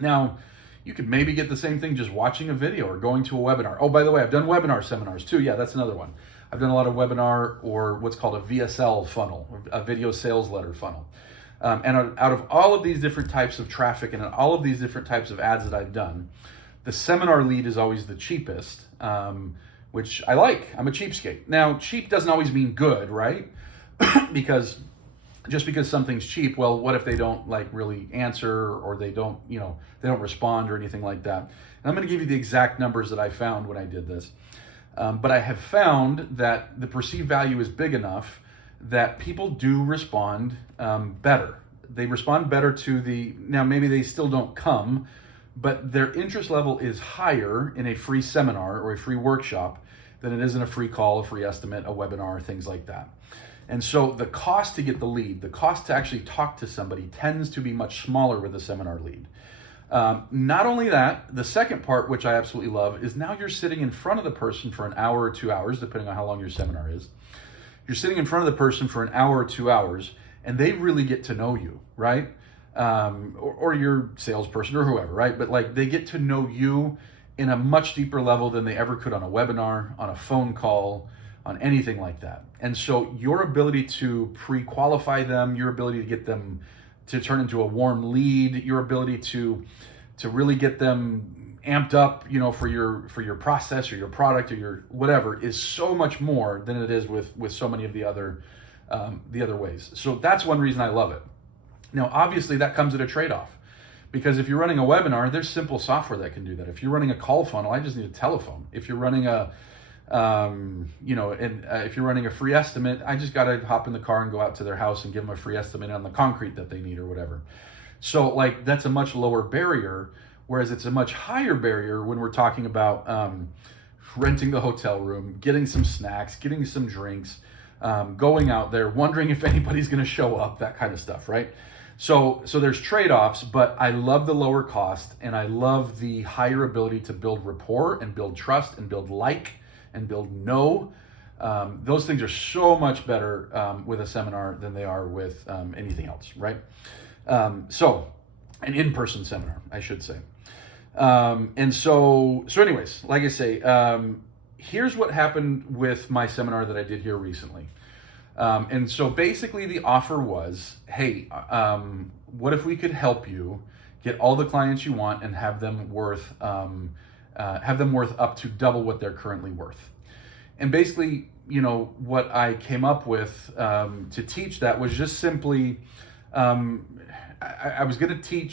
Now, you could maybe get the same thing just watching a video or going to a webinar. Oh, by the way, I've done webinar seminars too. Yeah, that's another one. I've done a lot of webinar, or what's called a VSL funnel, a video sales letter funnel. And out of all of these different types of traffic and all of these different types of ads that I've done, the seminar lead is always the cheapest, which I like. I'm a cheapskate. Now, cheap doesn't always mean good, right? Because just because something's cheap, well, what if they don't really answer, or they don't respond or anything like that? And I'm going to give you the exact numbers that I found when I did this. But I have found that the perceived value is big enough that people do respond better. They respond better now maybe they still don't come, but their interest level is higher in a free seminar or a free workshop than it is in a free call, a free estimate, a webinar, things like that. And so the cost to get the lead, the cost to actually talk to somebody tends to be much smaller with a seminar lead. Not only that, the second part, which I absolutely love, is now you're sitting in front of the person for an hour or 2 hours, depending on how long your seminar is. You're sitting in front of the person for an hour or 2 hours, and they really get to know you, right? Or your salesperson or whoever, right? But like they get to know you in a much deeper level than they ever could on a webinar, on a phone call, on anything like that. And so your ability to pre-qualify them, your ability to get them to turn into a warm lead, your ability to really get them amped up, for your process or your product or your whatever, is so much more than it is with so many of the other ways. So that's one reason I love it. Now, obviously, that comes at a trade-off, because if you're running a webinar, there's simple software that can do that. If you're running a call funnel, I just need a telephone. If you're running if you're running a free estimate, I just got to hop in the car and go out to their house and give them a free estimate on the concrete that they need or whatever. So like that's a much lower barrier, whereas it's a much higher barrier when we're talking about renting the hotel room, getting some snacks, getting some drinks, going out there, wondering if anybody's going to show up, that kind of stuff, right? So there's trade-offs, but I love the lower cost, and I love the higher ability to build rapport and build trust and build and build know. Those things are so much better with a seminar than they are with anything else, right? So an in-person seminar, I should say. So anyways, like I say, here's what happened with my seminar that I did here recently. And so basically the offer was, hey, what if we could help you get all the clients you want and have them worth up to double what they're currently worth. And basically, what I came up with to teach that was just simply, I was going to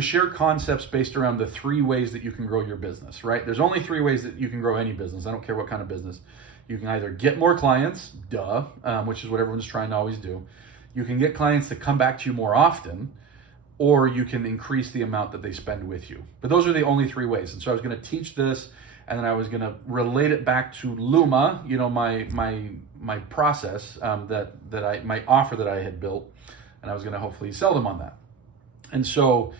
share concepts based around the 3 ways that you can grow your business, right? There's only 3 ways that you can grow any business. I don't care what kind of business. You can either get more clients, which is what everyone's trying to always do. You can get clients to come back to you more often, or you can increase the amount that they spend with you. But those are the only 3 ways. And so I was going to teach this, and then I was going to relate it back to Luma, my process, my offer that I had built, and I was going to hopefully sell them on that. And so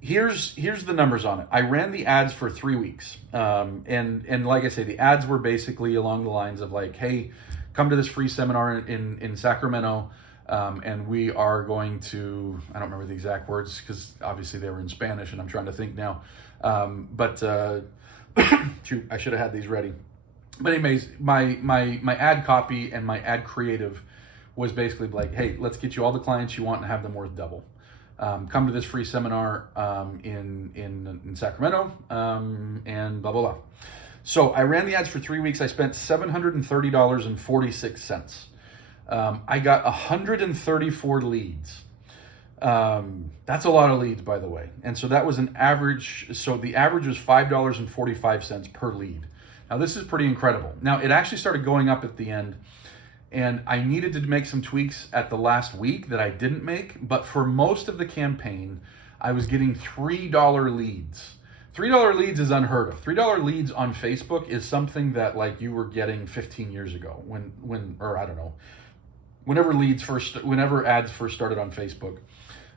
here's the numbers on it. I ran the ads for 3 weeks. And like I say, the ads were basically along the lines of like, hey, come to this free seminar in Sacramento. And we are going to, I don't remember the exact words because obviously they were in Spanish and I'm trying to think now. Shoot, I should have had these ready. But anyways, my ad copy and my ad creative was basically like, hey, let's get you all the clients you want and have them worth double. Come to this free seminar in Sacramento and blah, blah, blah. So I ran the ads for 3 weeks. I spent $730.46. I got 134 leads. That's a lot of leads, by the way. And so that was an average. So the average was $5.45 per lead. Now this is pretty incredible. Now it actually started going up at the end, and I needed to make some tweaks at the last week that I didn't make. But for most of the campaign, I was getting $3 leads. $3 leads is unheard of. $3 leads on Facebook is something that like you were getting 15 years ago or I don't know, whenever ads first started on Facebook.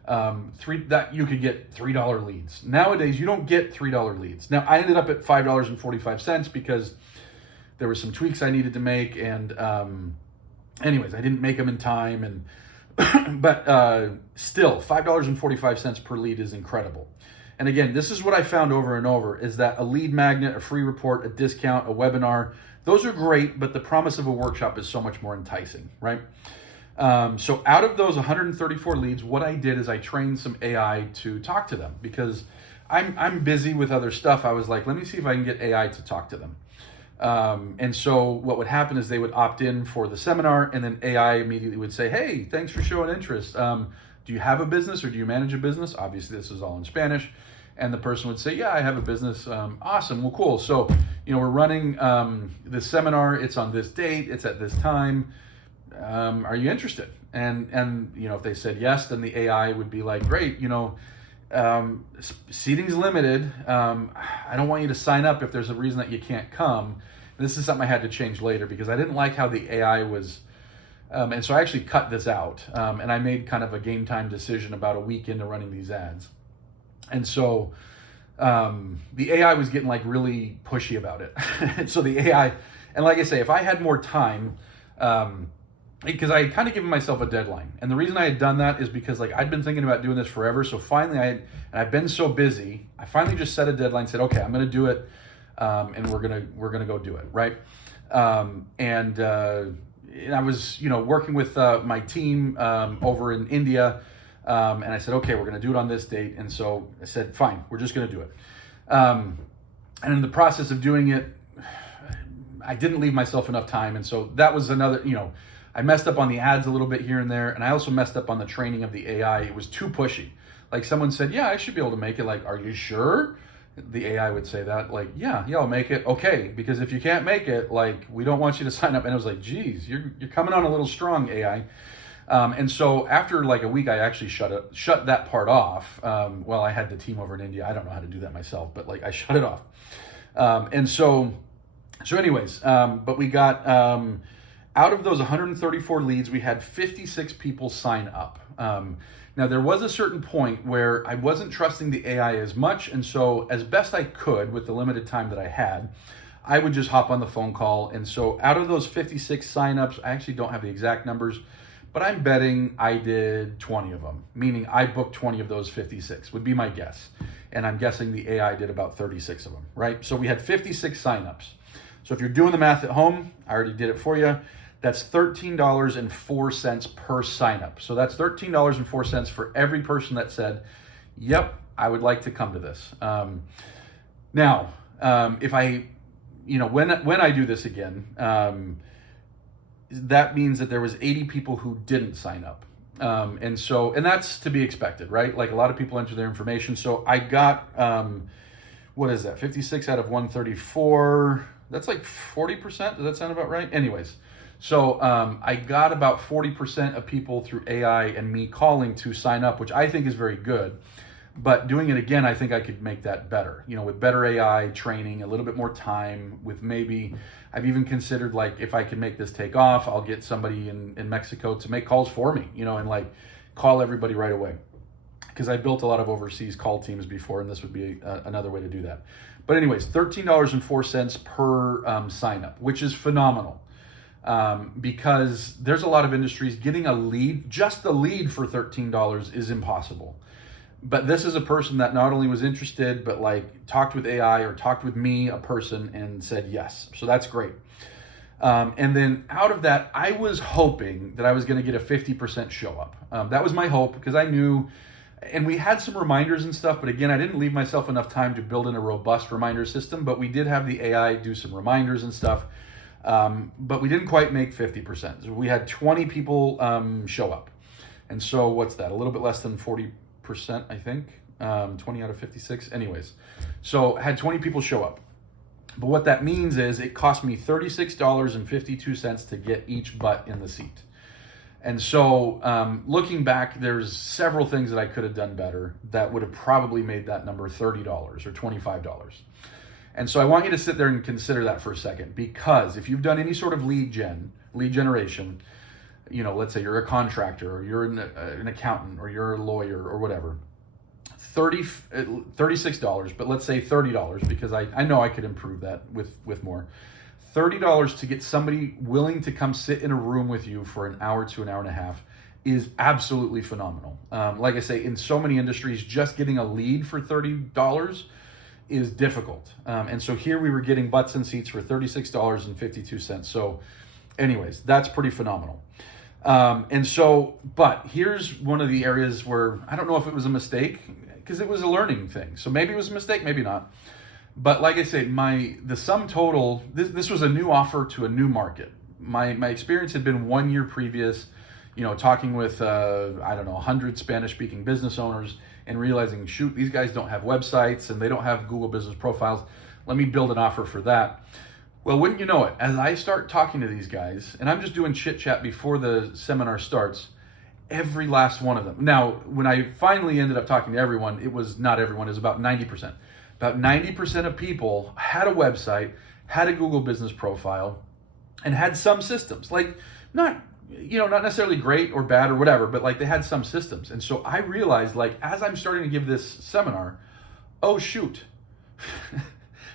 That you could get $3 leads. Nowadays, you don't get $3 leads. Now, I ended up at $5.45 because there were some tweaks I needed to make, and anyways, I didn't make them in time, and but still, $5.45 per lead is incredible. And again, this is what I found over and over, is that a lead magnet, a free report, a discount, a webinar, those are great, but the promise of a workshop is so much more enticing, right? So out of those 134 leads, what I did is I trained some AI to talk to them because I'm busy with other stuff. I was like, let me see if I can get AI to talk to them. And so what would happen is they would opt in for the seminar, and then AI immediately would say, hey, thanks for showing interest. Do you have a business or do you manage a business? Obviously, this is all in Spanish. And the person would say, yeah, I have a business. Awesome. Well, cool. So, we're running this seminar. It's on this date. It's at this time. Are you interested? And if they said yes, then the AI would be like, great, seating's limited. I don't want you to sign up if there's a reason that you can't come. And this is something I had to change later because I didn't like how the AI was. And so I actually cut this out. And I made kind of a game time decision about a week into running these ads. And so the AI was getting like really pushy about it. And so the AI, and like I say, if I had more time, because I had kind of given myself a deadline. And the reason I had done that is because like I'd been thinking about doing this forever. So finally and I've been so busy, I finally just set a deadline, said, okay, I'm going to do it. And we're going to go do it. Right. And I was, working with my team over in India. And I said, okay, we're going to do it on this date. And so I said, fine, we're just going to do it. And in the process of doing it, I didn't leave myself enough time. And so that was another, I messed up on the ads a little bit here and there. And I also messed up on the training of the AI. It was too pushy. Like someone said, yeah, I should be able to make it. Like, are you sure? The AI would say that, like, yeah, I'll make it. Okay, because if you can't make it, like, we don't want you to sign up. And I was like, geez, you're coming on a little strong, AI. And so after like a week, I actually shut that part off. Well, I had the team over in India. I don't know how to do that myself, but like I shut it off. And so anyways, but we got, out of those 134 leads, we had 56 people sign up. Now there was a certain point where I wasn't trusting the AI as much. And so as best I could with the limited time that I had, I would just hop on the phone call. And so out of those 56 signups, I actually don't have the exact numbers, but I'm betting I did 20 of them, meaning I booked 20 of those 56 would be my guess. And I'm guessing the AI did about 36 of them, right? So we had 56 signups. So if you're doing the math at home, I already did it for you. That's $13.04 per signup. So that's $13.04 for every person that said, yep, I would like to come to this. Now, if I, when I do this again, that means that there was 80 people who didn't sign up. And that's to be expected, right? Like a lot of people enter their information. So I got, what is that? 56 out of 134. That's like 40%. Does that sound about right? Anyways. So I got about 40% of people through AI and me calling to sign up, which I think is very good. But doing it again, I think I could make that better, with better AI training, a little bit more time with maybe, I've even considered like, if I can make this take off, I'll get somebody in Mexico to make calls for me, and like call everybody right away. Because I built a lot of overseas call teams before, and this would be another way to do that. But anyways, $13.04 per sign up, which is phenomenal. Because there's a lot of industries getting a lead, just the lead for $13 is impossible. But this is a person that not only was interested, but like talked with AI or talked with me, a person, and said yes. So that's great. And then out of that, I was hoping that I was going to get a 50% show up. That was my hope because I knew, and we had some reminders and stuff, but again, I didn't leave myself enough time to build in a robust reminder system, but we did have the AI do some reminders and stuff. But we didn't quite make 50%. So we had 20 people show up. And so what's that? A little bit less than 40%, I think. 20 out of 56. Anyways, so I had 20 people show up. But what that means is it cost me $36.52 to get each butt in the seat. And so looking back, there's several things that I could have done better that would have probably made that number $30 or $25. And so I want you to sit there and consider that for a second, because if you've done any sort of lead generation, let's say you're a contractor or you're an accountant or you're a lawyer or whatever, $36, but let's say $30 because I know I could improve that with more. $30 to get somebody willing to come sit in a room with you for an hour to an hour and a half is absolutely phenomenal. Like I say, in so many industries, just getting a lead for $30 is difficult. And so here we were getting butts and seats for $36.52. So anyways, that's pretty phenomenal. But here's one of the areas where I don't know if it was a mistake because it was a learning thing. So maybe it was a mistake, maybe not. But like I say, the sum total, this was a new offer to a new market. My experience had been 1 year previous, talking with, 100 Spanish-speaking business owners and realizing, shoot, these guys don't have websites and they don't have Google business profiles. Let me build an offer for that. Well, wouldn't you know it, as I start talking to these guys, and I'm just doing chit chat before the seminar starts, Every last one of them. Now, when I finally ended up talking to everyone, it was not everyone, it was about 90%. About 90% of people had a website, had a Google business profile, and had some systems. Like, not necessarily great or bad or whatever, but like they had some systems. And so I realized, like, as I'm starting to give this seminar, oh shoot,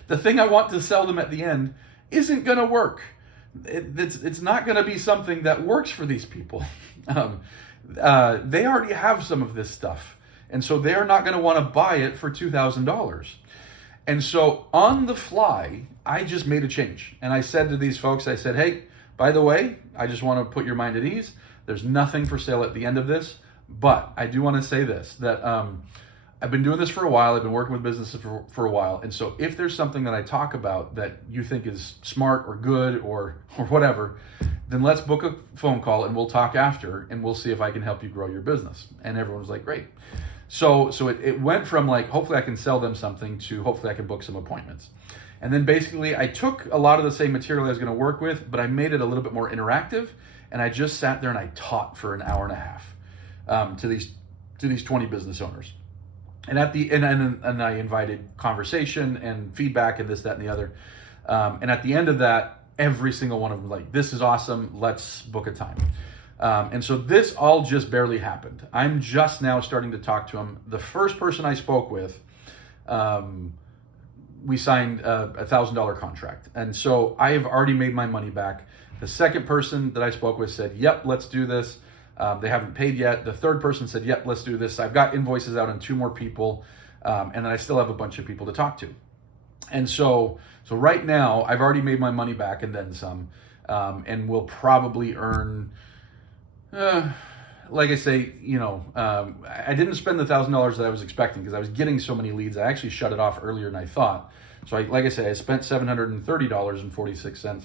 the thing I want to sell them at the end isn't going to work. It's not going to be something that works for these people. They already have some of this stuff. And so they're not going to want to buy it for $2,000. And so on the fly, I just made a change. And I said to these folks, I said, hey, by the way, I just want to put your mind at ease. There's nothing for sale at the end of this. But I do want to say this, that I've been doing this for a while. I've been working with businesses for a while. And so if there's something that I talk about that you think is smart or good or whatever, then let's book a phone call and we'll talk after and we'll see if I can help you grow your business. And everyone was like, great. So it went from like, hopefully I can sell them something to hopefully I can book some appointments. And then basically I took a lot of the same material I was going to work with, but I made it a little bit more interactive. And I just sat there and I taught for an hour and a half to these 20 business owners. And and I invited conversation and feedback and this, that, and the other. And at the end of that, every single one of them was like, this is awesome. Let's book a time. And so this all just barely happened. I'm just now starting to talk to them. The first person I spoke with, we signed a $1,000 contract. And so I have already made my money back. The second person that I spoke with said, yep, let's do this. They haven't paid yet. The third person said, yep, let's do this. I've got invoices out on 2 more people. And then I still have a bunch of people to talk to. And so right now I've already made my money back and then some, and we'll probably earn, like I say, I didn't spend the $1,000 that I was expecting because I was getting so many leads. I actually shut it off earlier than I thought. So like I say, I spent $730.46.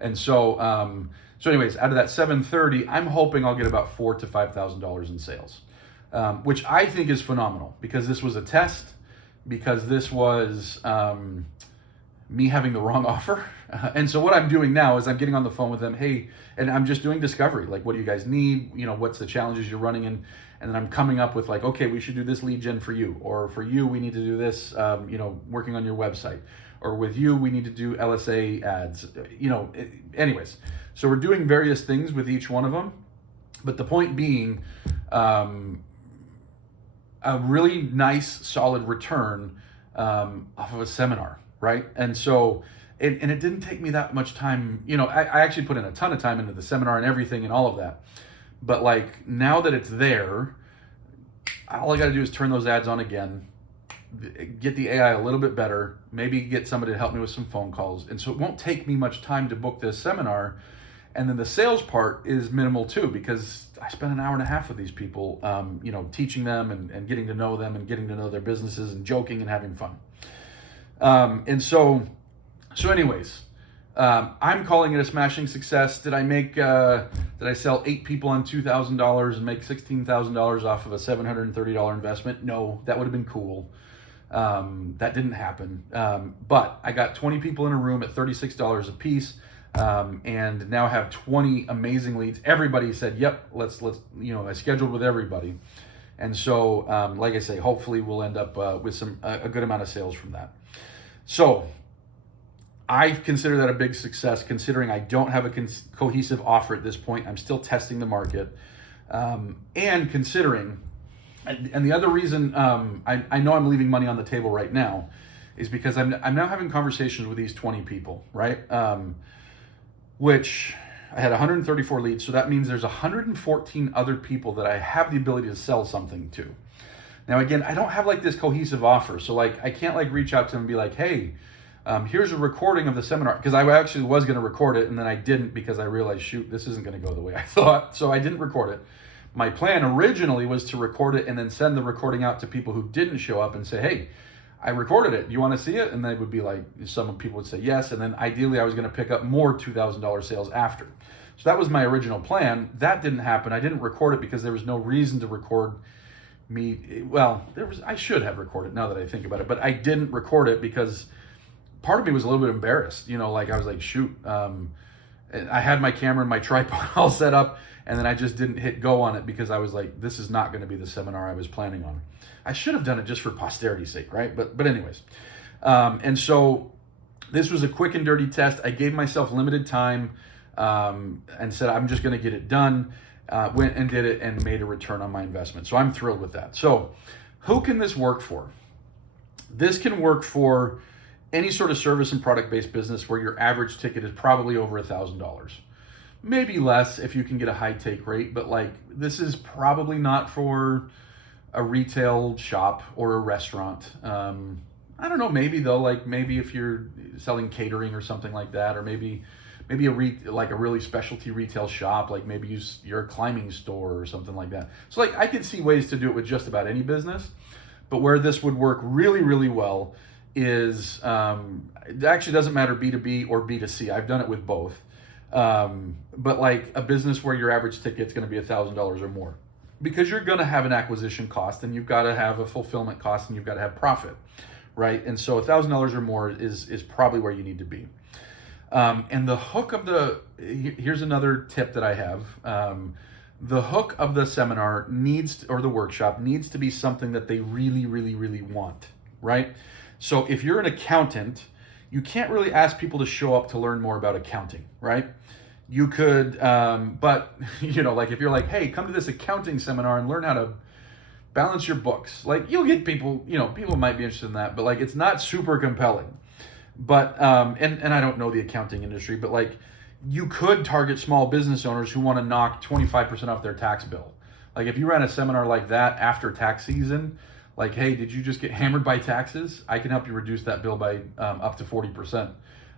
And so anyways, out of that $730, I'm hoping I'll get about $4,000 to $5,000 in sales, which I think is phenomenal because this was a test, because this was me having the wrong offer. And so what I'm doing now is I'm getting on the phone with them, hey, and I'm just doing discovery. Like, what do you guys need? What's the challenges you're running in? And then I'm coming up with like, okay, we should do this lead gen for you. Or for you, we need to do this, working on your website. Or with you, we need to do LSA ads, anyways. So we're doing various things with each one of them. But the point being, a really nice, solid return off of a seminar, right? And so, and it didn't take me that much time. I actually put in a ton of time into the seminar and everything and all of that. But like, now that it's there, all I got to do is turn those ads on again, get the AI a little bit better, maybe get somebody to help me with some phone calls. And so it won't take me much time to book this seminar. And then the sales part is minimal too, because I spent an hour and a half with these people, teaching them and getting to know them and getting to know their businesses and joking and having fun. So anyways, I'm calling it a smashing success. Did I sell 8 people on $2,000 and make $16,000 off of a $730 investment? No, that would have been cool. That didn't happen. But I got 20 people in a room at $36 a piece. And now have 20 amazing leads. Everybody said, yep, let's, I scheduled with everybody. And so, like I say, hopefully we'll end up with a good amount of sales from that. So I consider that a big success, considering I don't have a cohesive offer at this point. I'm still testing the market. And considering, and the other reason I know I'm leaving money on the table right now is because I'm now having conversations with these 20 people, right? Which I had 134 leads. So that means there's 114 other people that I have the ability to sell something to. Now, again, I don't have like this cohesive offer. So like, I can't like reach out to them and be like, hey, here's a recording of the seminar. Because I actually was going to record it and then I didn't because I realized, shoot, this isn't going to go the way I thought. So I didn't record it. My plan originally was to record it and then send the recording out to people who didn't show up and say, hey, I recorded it. Do you want to see it? And they would be like, some people would say yes. And then ideally I was going to pick up more $2,000 sales after. So that was my original plan. That didn't happen. I didn't record it because there was no reason to record me. Well, I should have recorded now that I think about it, but I didn't record it because part of me was a little bit embarrassed. Like I was like, shoot, I had my camera and my tripod all set up And then I just didn't hit go on it because I was like, this is not going to be the seminar I was planning on. I should have done it just for posterity's sake, right? But anyways. And so this was a quick and dirty test. I gave myself limited time and said, I'm just going to get it done. Went and did it and made a return on my investment. So I'm thrilled with that. So who can this work for? This can work for any sort of service and product-based business where your average ticket is probably over $1,000. Maybe less if you can get a high take rate, but like this is probably not for a retail shop or a restaurant. I don't know, maybe though, like maybe if you're selling catering or something like that, or maybe like a really specialty retail shop, like maybe you're a climbing store or something like that. So like I could see ways to do it with just about any business, but where this would work really, really well is, it actually doesn't matter B2B or B2C. I've done it with both. But like a business where your average ticket's going to be $1,000 or more, because you're going to have an acquisition cost and you've got to have a fulfillment cost and you've got to have profit, right? And so $1,000 or more is probably where you need to be. And the hook of here's another tip that I have. The hook of the seminar or the workshop needs to be something that they really, really, really want, right? So if you're an accountant, you can't really ask people to show up to learn more about accounting, right? You could, but like if you're like, hey, come to this accounting seminar and learn how to balance your books, like you'll get people, people might be interested in that, but like it's not super compelling. But, and I don't know the accounting industry, but like you could target small business owners who want to knock 25% off their tax bill. Like if you ran a seminar like that after tax season, like, hey, did you just get hammered by taxes? I can help you reduce that bill by up to 40%.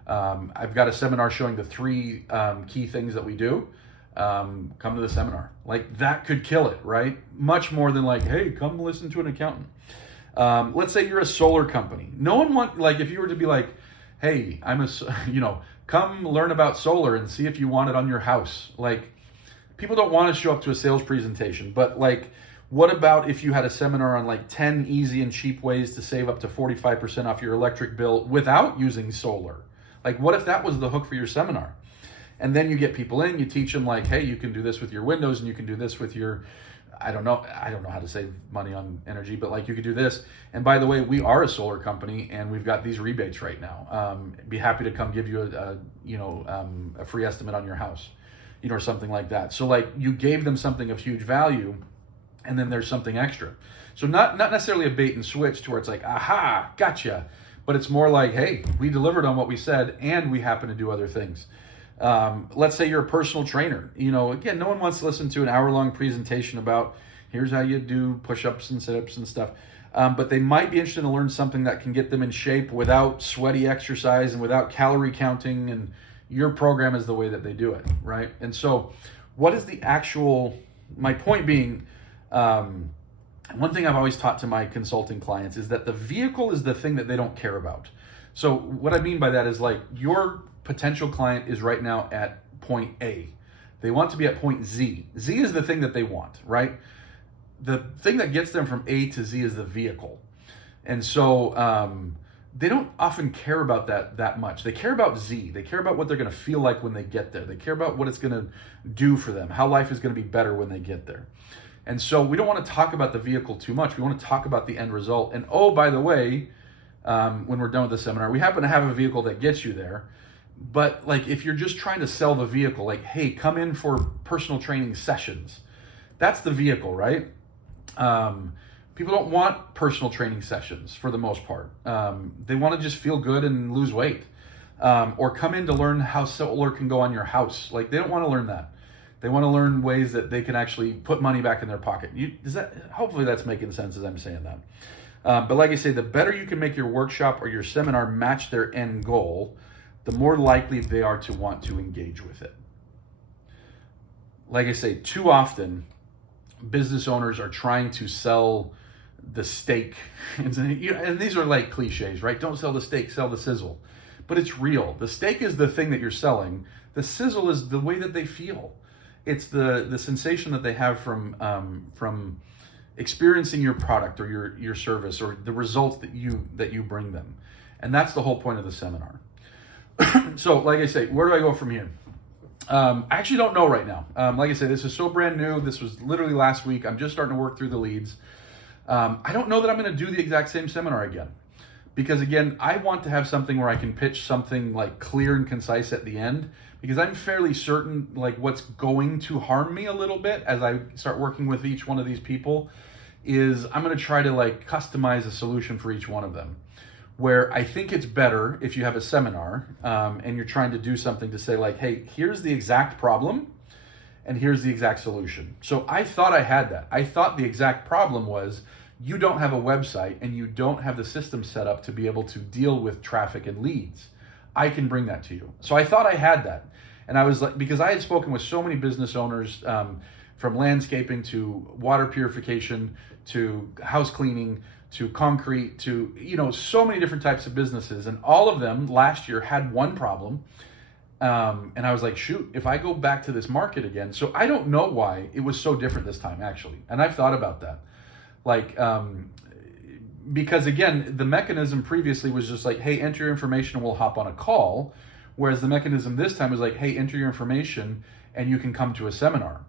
I've got a seminar showing the 3 key things that we do. Come to the seminar. Like that could kill it, right? Much more than like, hey, come listen to an accountant. Let's say you're a solar company. No one like if you were to be like, hey, come learn about solar and see if you want it on your house. Like people don't want to show up to a sales presentation, but like, what about if you had a seminar on like 10 easy and cheap ways to save up to 45% off your electric bill without using solar? Like what if that was the hook for your seminar? And then you get people in, you teach them like, hey, you can do this with your windows and you can do this with your, I don't know how to save money on energy, but like you could do this. And by the way, we are a solar company and we've got these rebates right now. Be happy to come give you a free estimate on your house, or something like that. So like you gave them something of huge value, and then there's something extra. So not necessarily a bait and switch to where it's like, aha, gotcha. But it's more like, hey, we delivered on what we said and we happen to do other things. Let's say you're a personal trainer. Again, no one wants to listen to an hour-long presentation about here's how you do push-ups and sit-ups and stuff. But they might be interested to learn something that can get them in shape without sweaty exercise and without calorie counting, and your program is the way that they do it, right? And so what is my point being, one thing I've always taught to my consulting clients is that the vehicle is the thing that they don't care about. So what I mean by that is like your potential client is right now at point A. They want to be at point Z. Z is the thing that they want, right? The thing that gets them from A to Z is the vehicle. And so they don't often care about that much. They care about Z. They care about what they're going to feel like when they get there. They care about what it's going to do for them, how life is going to be better when they get there. And so we don't want to talk about the vehicle too much. We want to talk about the end result. And oh, by the way, when we're done with the seminar, we happen to have a vehicle that gets you there. But like if you're just trying to sell the vehicle, like, hey, come in for personal training sessions. That's the vehicle, right? People don't want personal training sessions for the most part. They want to just feel good and lose weight. Or come in to learn how solar can go on your house. Like they don't want to learn that. They want to learn ways that they can actually put money back in their pocket. Hopefully that's making sense as I'm saying that. But like I say, the better you can make your workshop or your seminar match their end goal, the more likely they are to want to engage with it. Like I say, too often, business owners are trying to sell the steak. And these are like cliches, right? Don't sell the steak, sell the sizzle. But it's real. The steak is the thing that you're selling. The sizzle is the way that they feel. It's the sensation that they have from experiencing your product or your service or the results that you bring them. And that's the whole point of the seminar. So like I say, where do I go from here? I actually don't know right now. Like I said, this is so brand new. This was literally last week. I'm just starting to work through the leads. I don't know that I'm going to do the exact same seminar again. Because again, I want to have something where I can pitch something like clear and concise at the end, because I'm fairly certain like what's going to harm me a little bit as I start working with each one of these people is I'm going to try to like customize a solution for each one of them. Where I think it's better if you have a seminar and you're trying to do something to say like, hey, here's the exact problem and here's the exact solution. So I thought I had that. I thought the exact problem was you don't have a website and you don't have the system set up to be able to deal with traffic and leads. I can bring that to you. So I thought I had that. And I was like, because I had spoken with so many business owners from landscaping to water purification to house cleaning to concrete to, so many different types of businesses. And all of them last year had one problem. And I was like, shoot, if I go back to this market again. So I don't know why it was so different this time, actually. And I've thought about that. Because again, the mechanism previously was just like, hey, enter your information and we'll hop on a call. Whereas the mechanism this time was like, hey, enter your information and you can come to a seminar.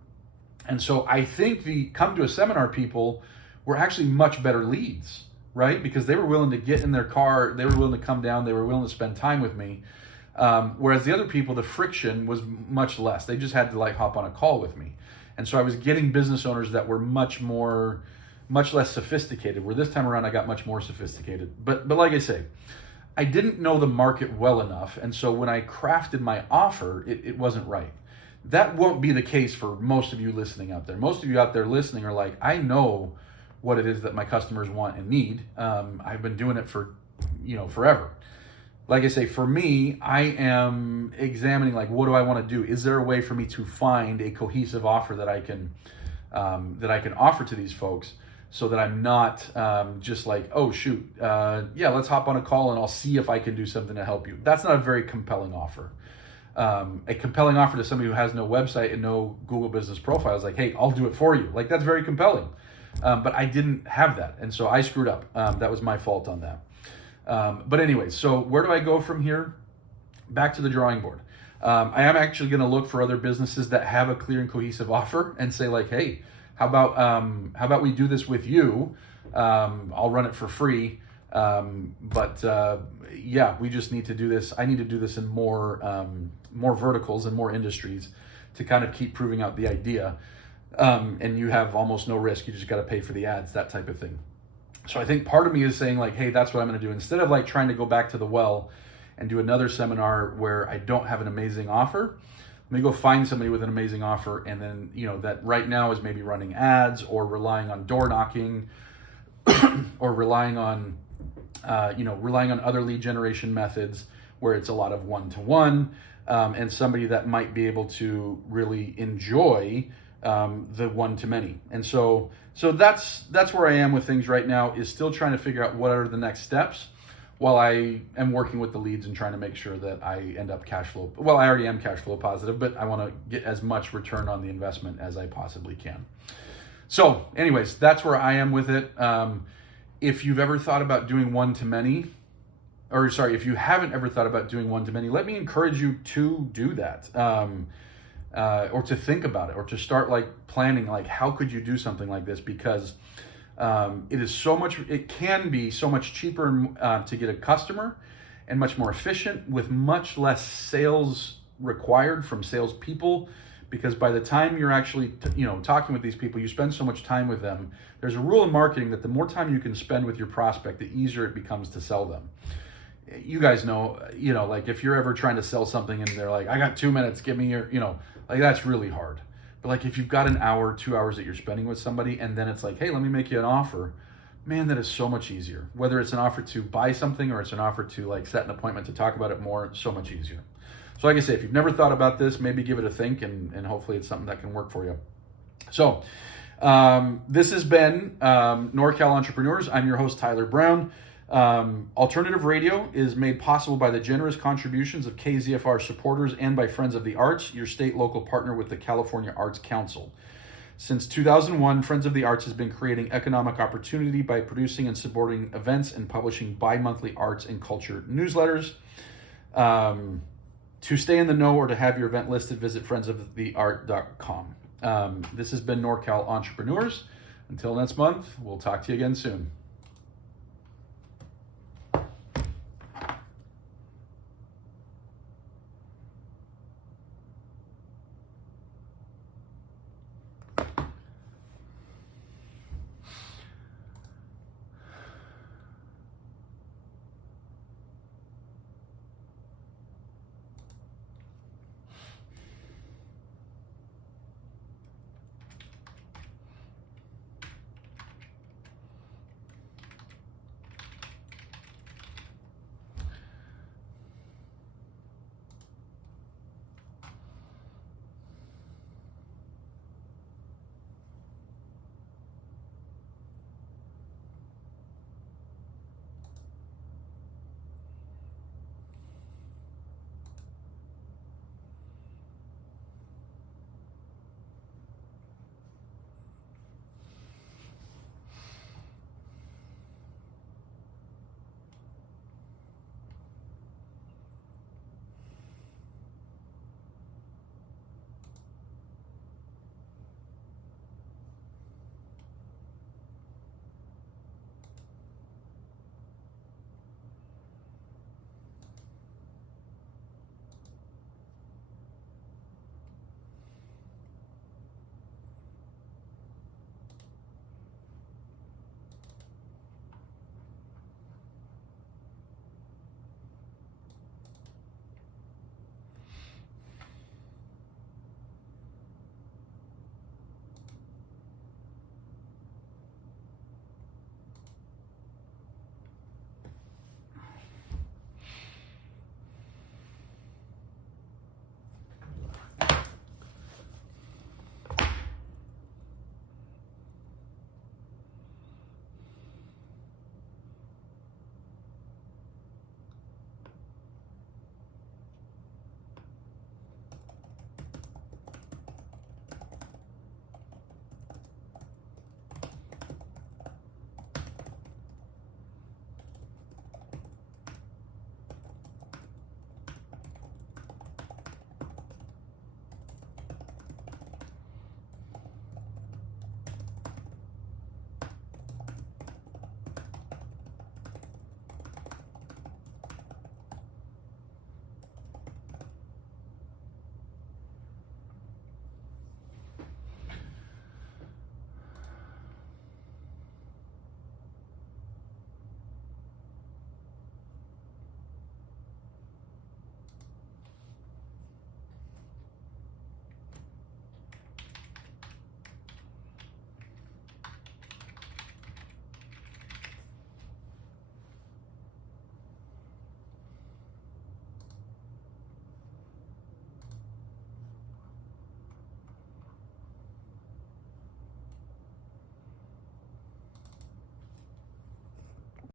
And so I think the come to a seminar people were actually much better leads, right? Because they were willing to get in their car, they were willing to come down, they were willing to spend time with me. Whereas the other people, the friction was much less. They just had to like hop on a call with me. And so I was getting business owners that were much less sophisticated, where this time around I got much more sophisticated. But like I say, I didn't know the market well enough. And so when I crafted my offer, it wasn't right. That won't be the case for most of you listening out there. Most of you out there listening are like, I know what it is that my customers want and need. I've been doing it for, forever. Like I say, for me, I am examining like, what do I want to do? Is there a way for me to find a cohesive offer that I can offer to these folks so that I'm not just like, oh shoot, let's hop on a call and I'll see if I can do something to help you. That's not a very compelling offer. A compelling offer to somebody who has no website and no Google business profile is like, hey, I'll do it for you. Like, that's very compelling. But I didn't have that. And so I screwed up. That was my fault on that. But anyways, so where do I go from here? Back to the drawing board. I am actually going to look for other businesses that have a clear and cohesive offer and say like, hey, how about we do this with you? I'll run it for free. We just need to do this. I need to do this in more verticals and more industries to kind of keep proving out the idea. And you have almost no risk. You just got to pay for the ads, that type of thing. So I think part of me is saying like, hey, that's what I'm going to do. Instead of like trying to go back to the well and do another seminar where I don't have an amazing offer, let me go find somebody with an amazing offer. And then, that right now is maybe running ads or relying on door knocking or relying on other lead generation methods where it's a lot of one-to-one, and somebody that might be able to really enjoy the one-to-many. And so that's where I am with things right now, is still trying to figure out what are the next steps while I am working with the leads and trying to make sure that I end up cash flow. Well, I already am cash flow positive, but I want to get as much return on the investment as I possibly can. So anyways, that's where I am with it. If you've ever thought about doing one-to-many, if you haven't ever thought about doing one-to-many, let me encourage you to do that. Or to think about it, or to start like planning, like how could you do something like this? Because it can be so much cheaper to get a customer and much more efficient with much less sales required from salespeople. Because by the time you're actually, talking with these people, you spend so much time with them. There's a rule in marketing that the more time you can spend with your prospect, the easier it becomes to sell them. You guys know, like if you're ever trying to sell something and they're like, I got 2 minutes, give me your, like that's really hard. But like if you've got an hour, 2 hours that you're spending with somebody and then it's like, hey, let me make you an offer, man, that is so much easier. Whether it's an offer to buy something or it's an offer to like set an appointment to talk about it more, so much easier. So like I say, if you've never thought about this, maybe give it a think and hopefully it's something that can work for you. So this has been NorCal Entrepreneurs. I'm your host, Tyler Brown. Alternative Radio is made possible by the generous contributions of KZFR supporters and by Friends of the Arts, your state local partner with the California Arts Council. Since 2001, Friends of the Arts has been creating economic opportunity by producing and supporting events and publishing bi-monthly arts and culture newsletters. To stay in the know or to have your event listed, visit friendsoftheart.com. This has been NorCal Entrepreneurs. Until next month, we'll talk to you again soon.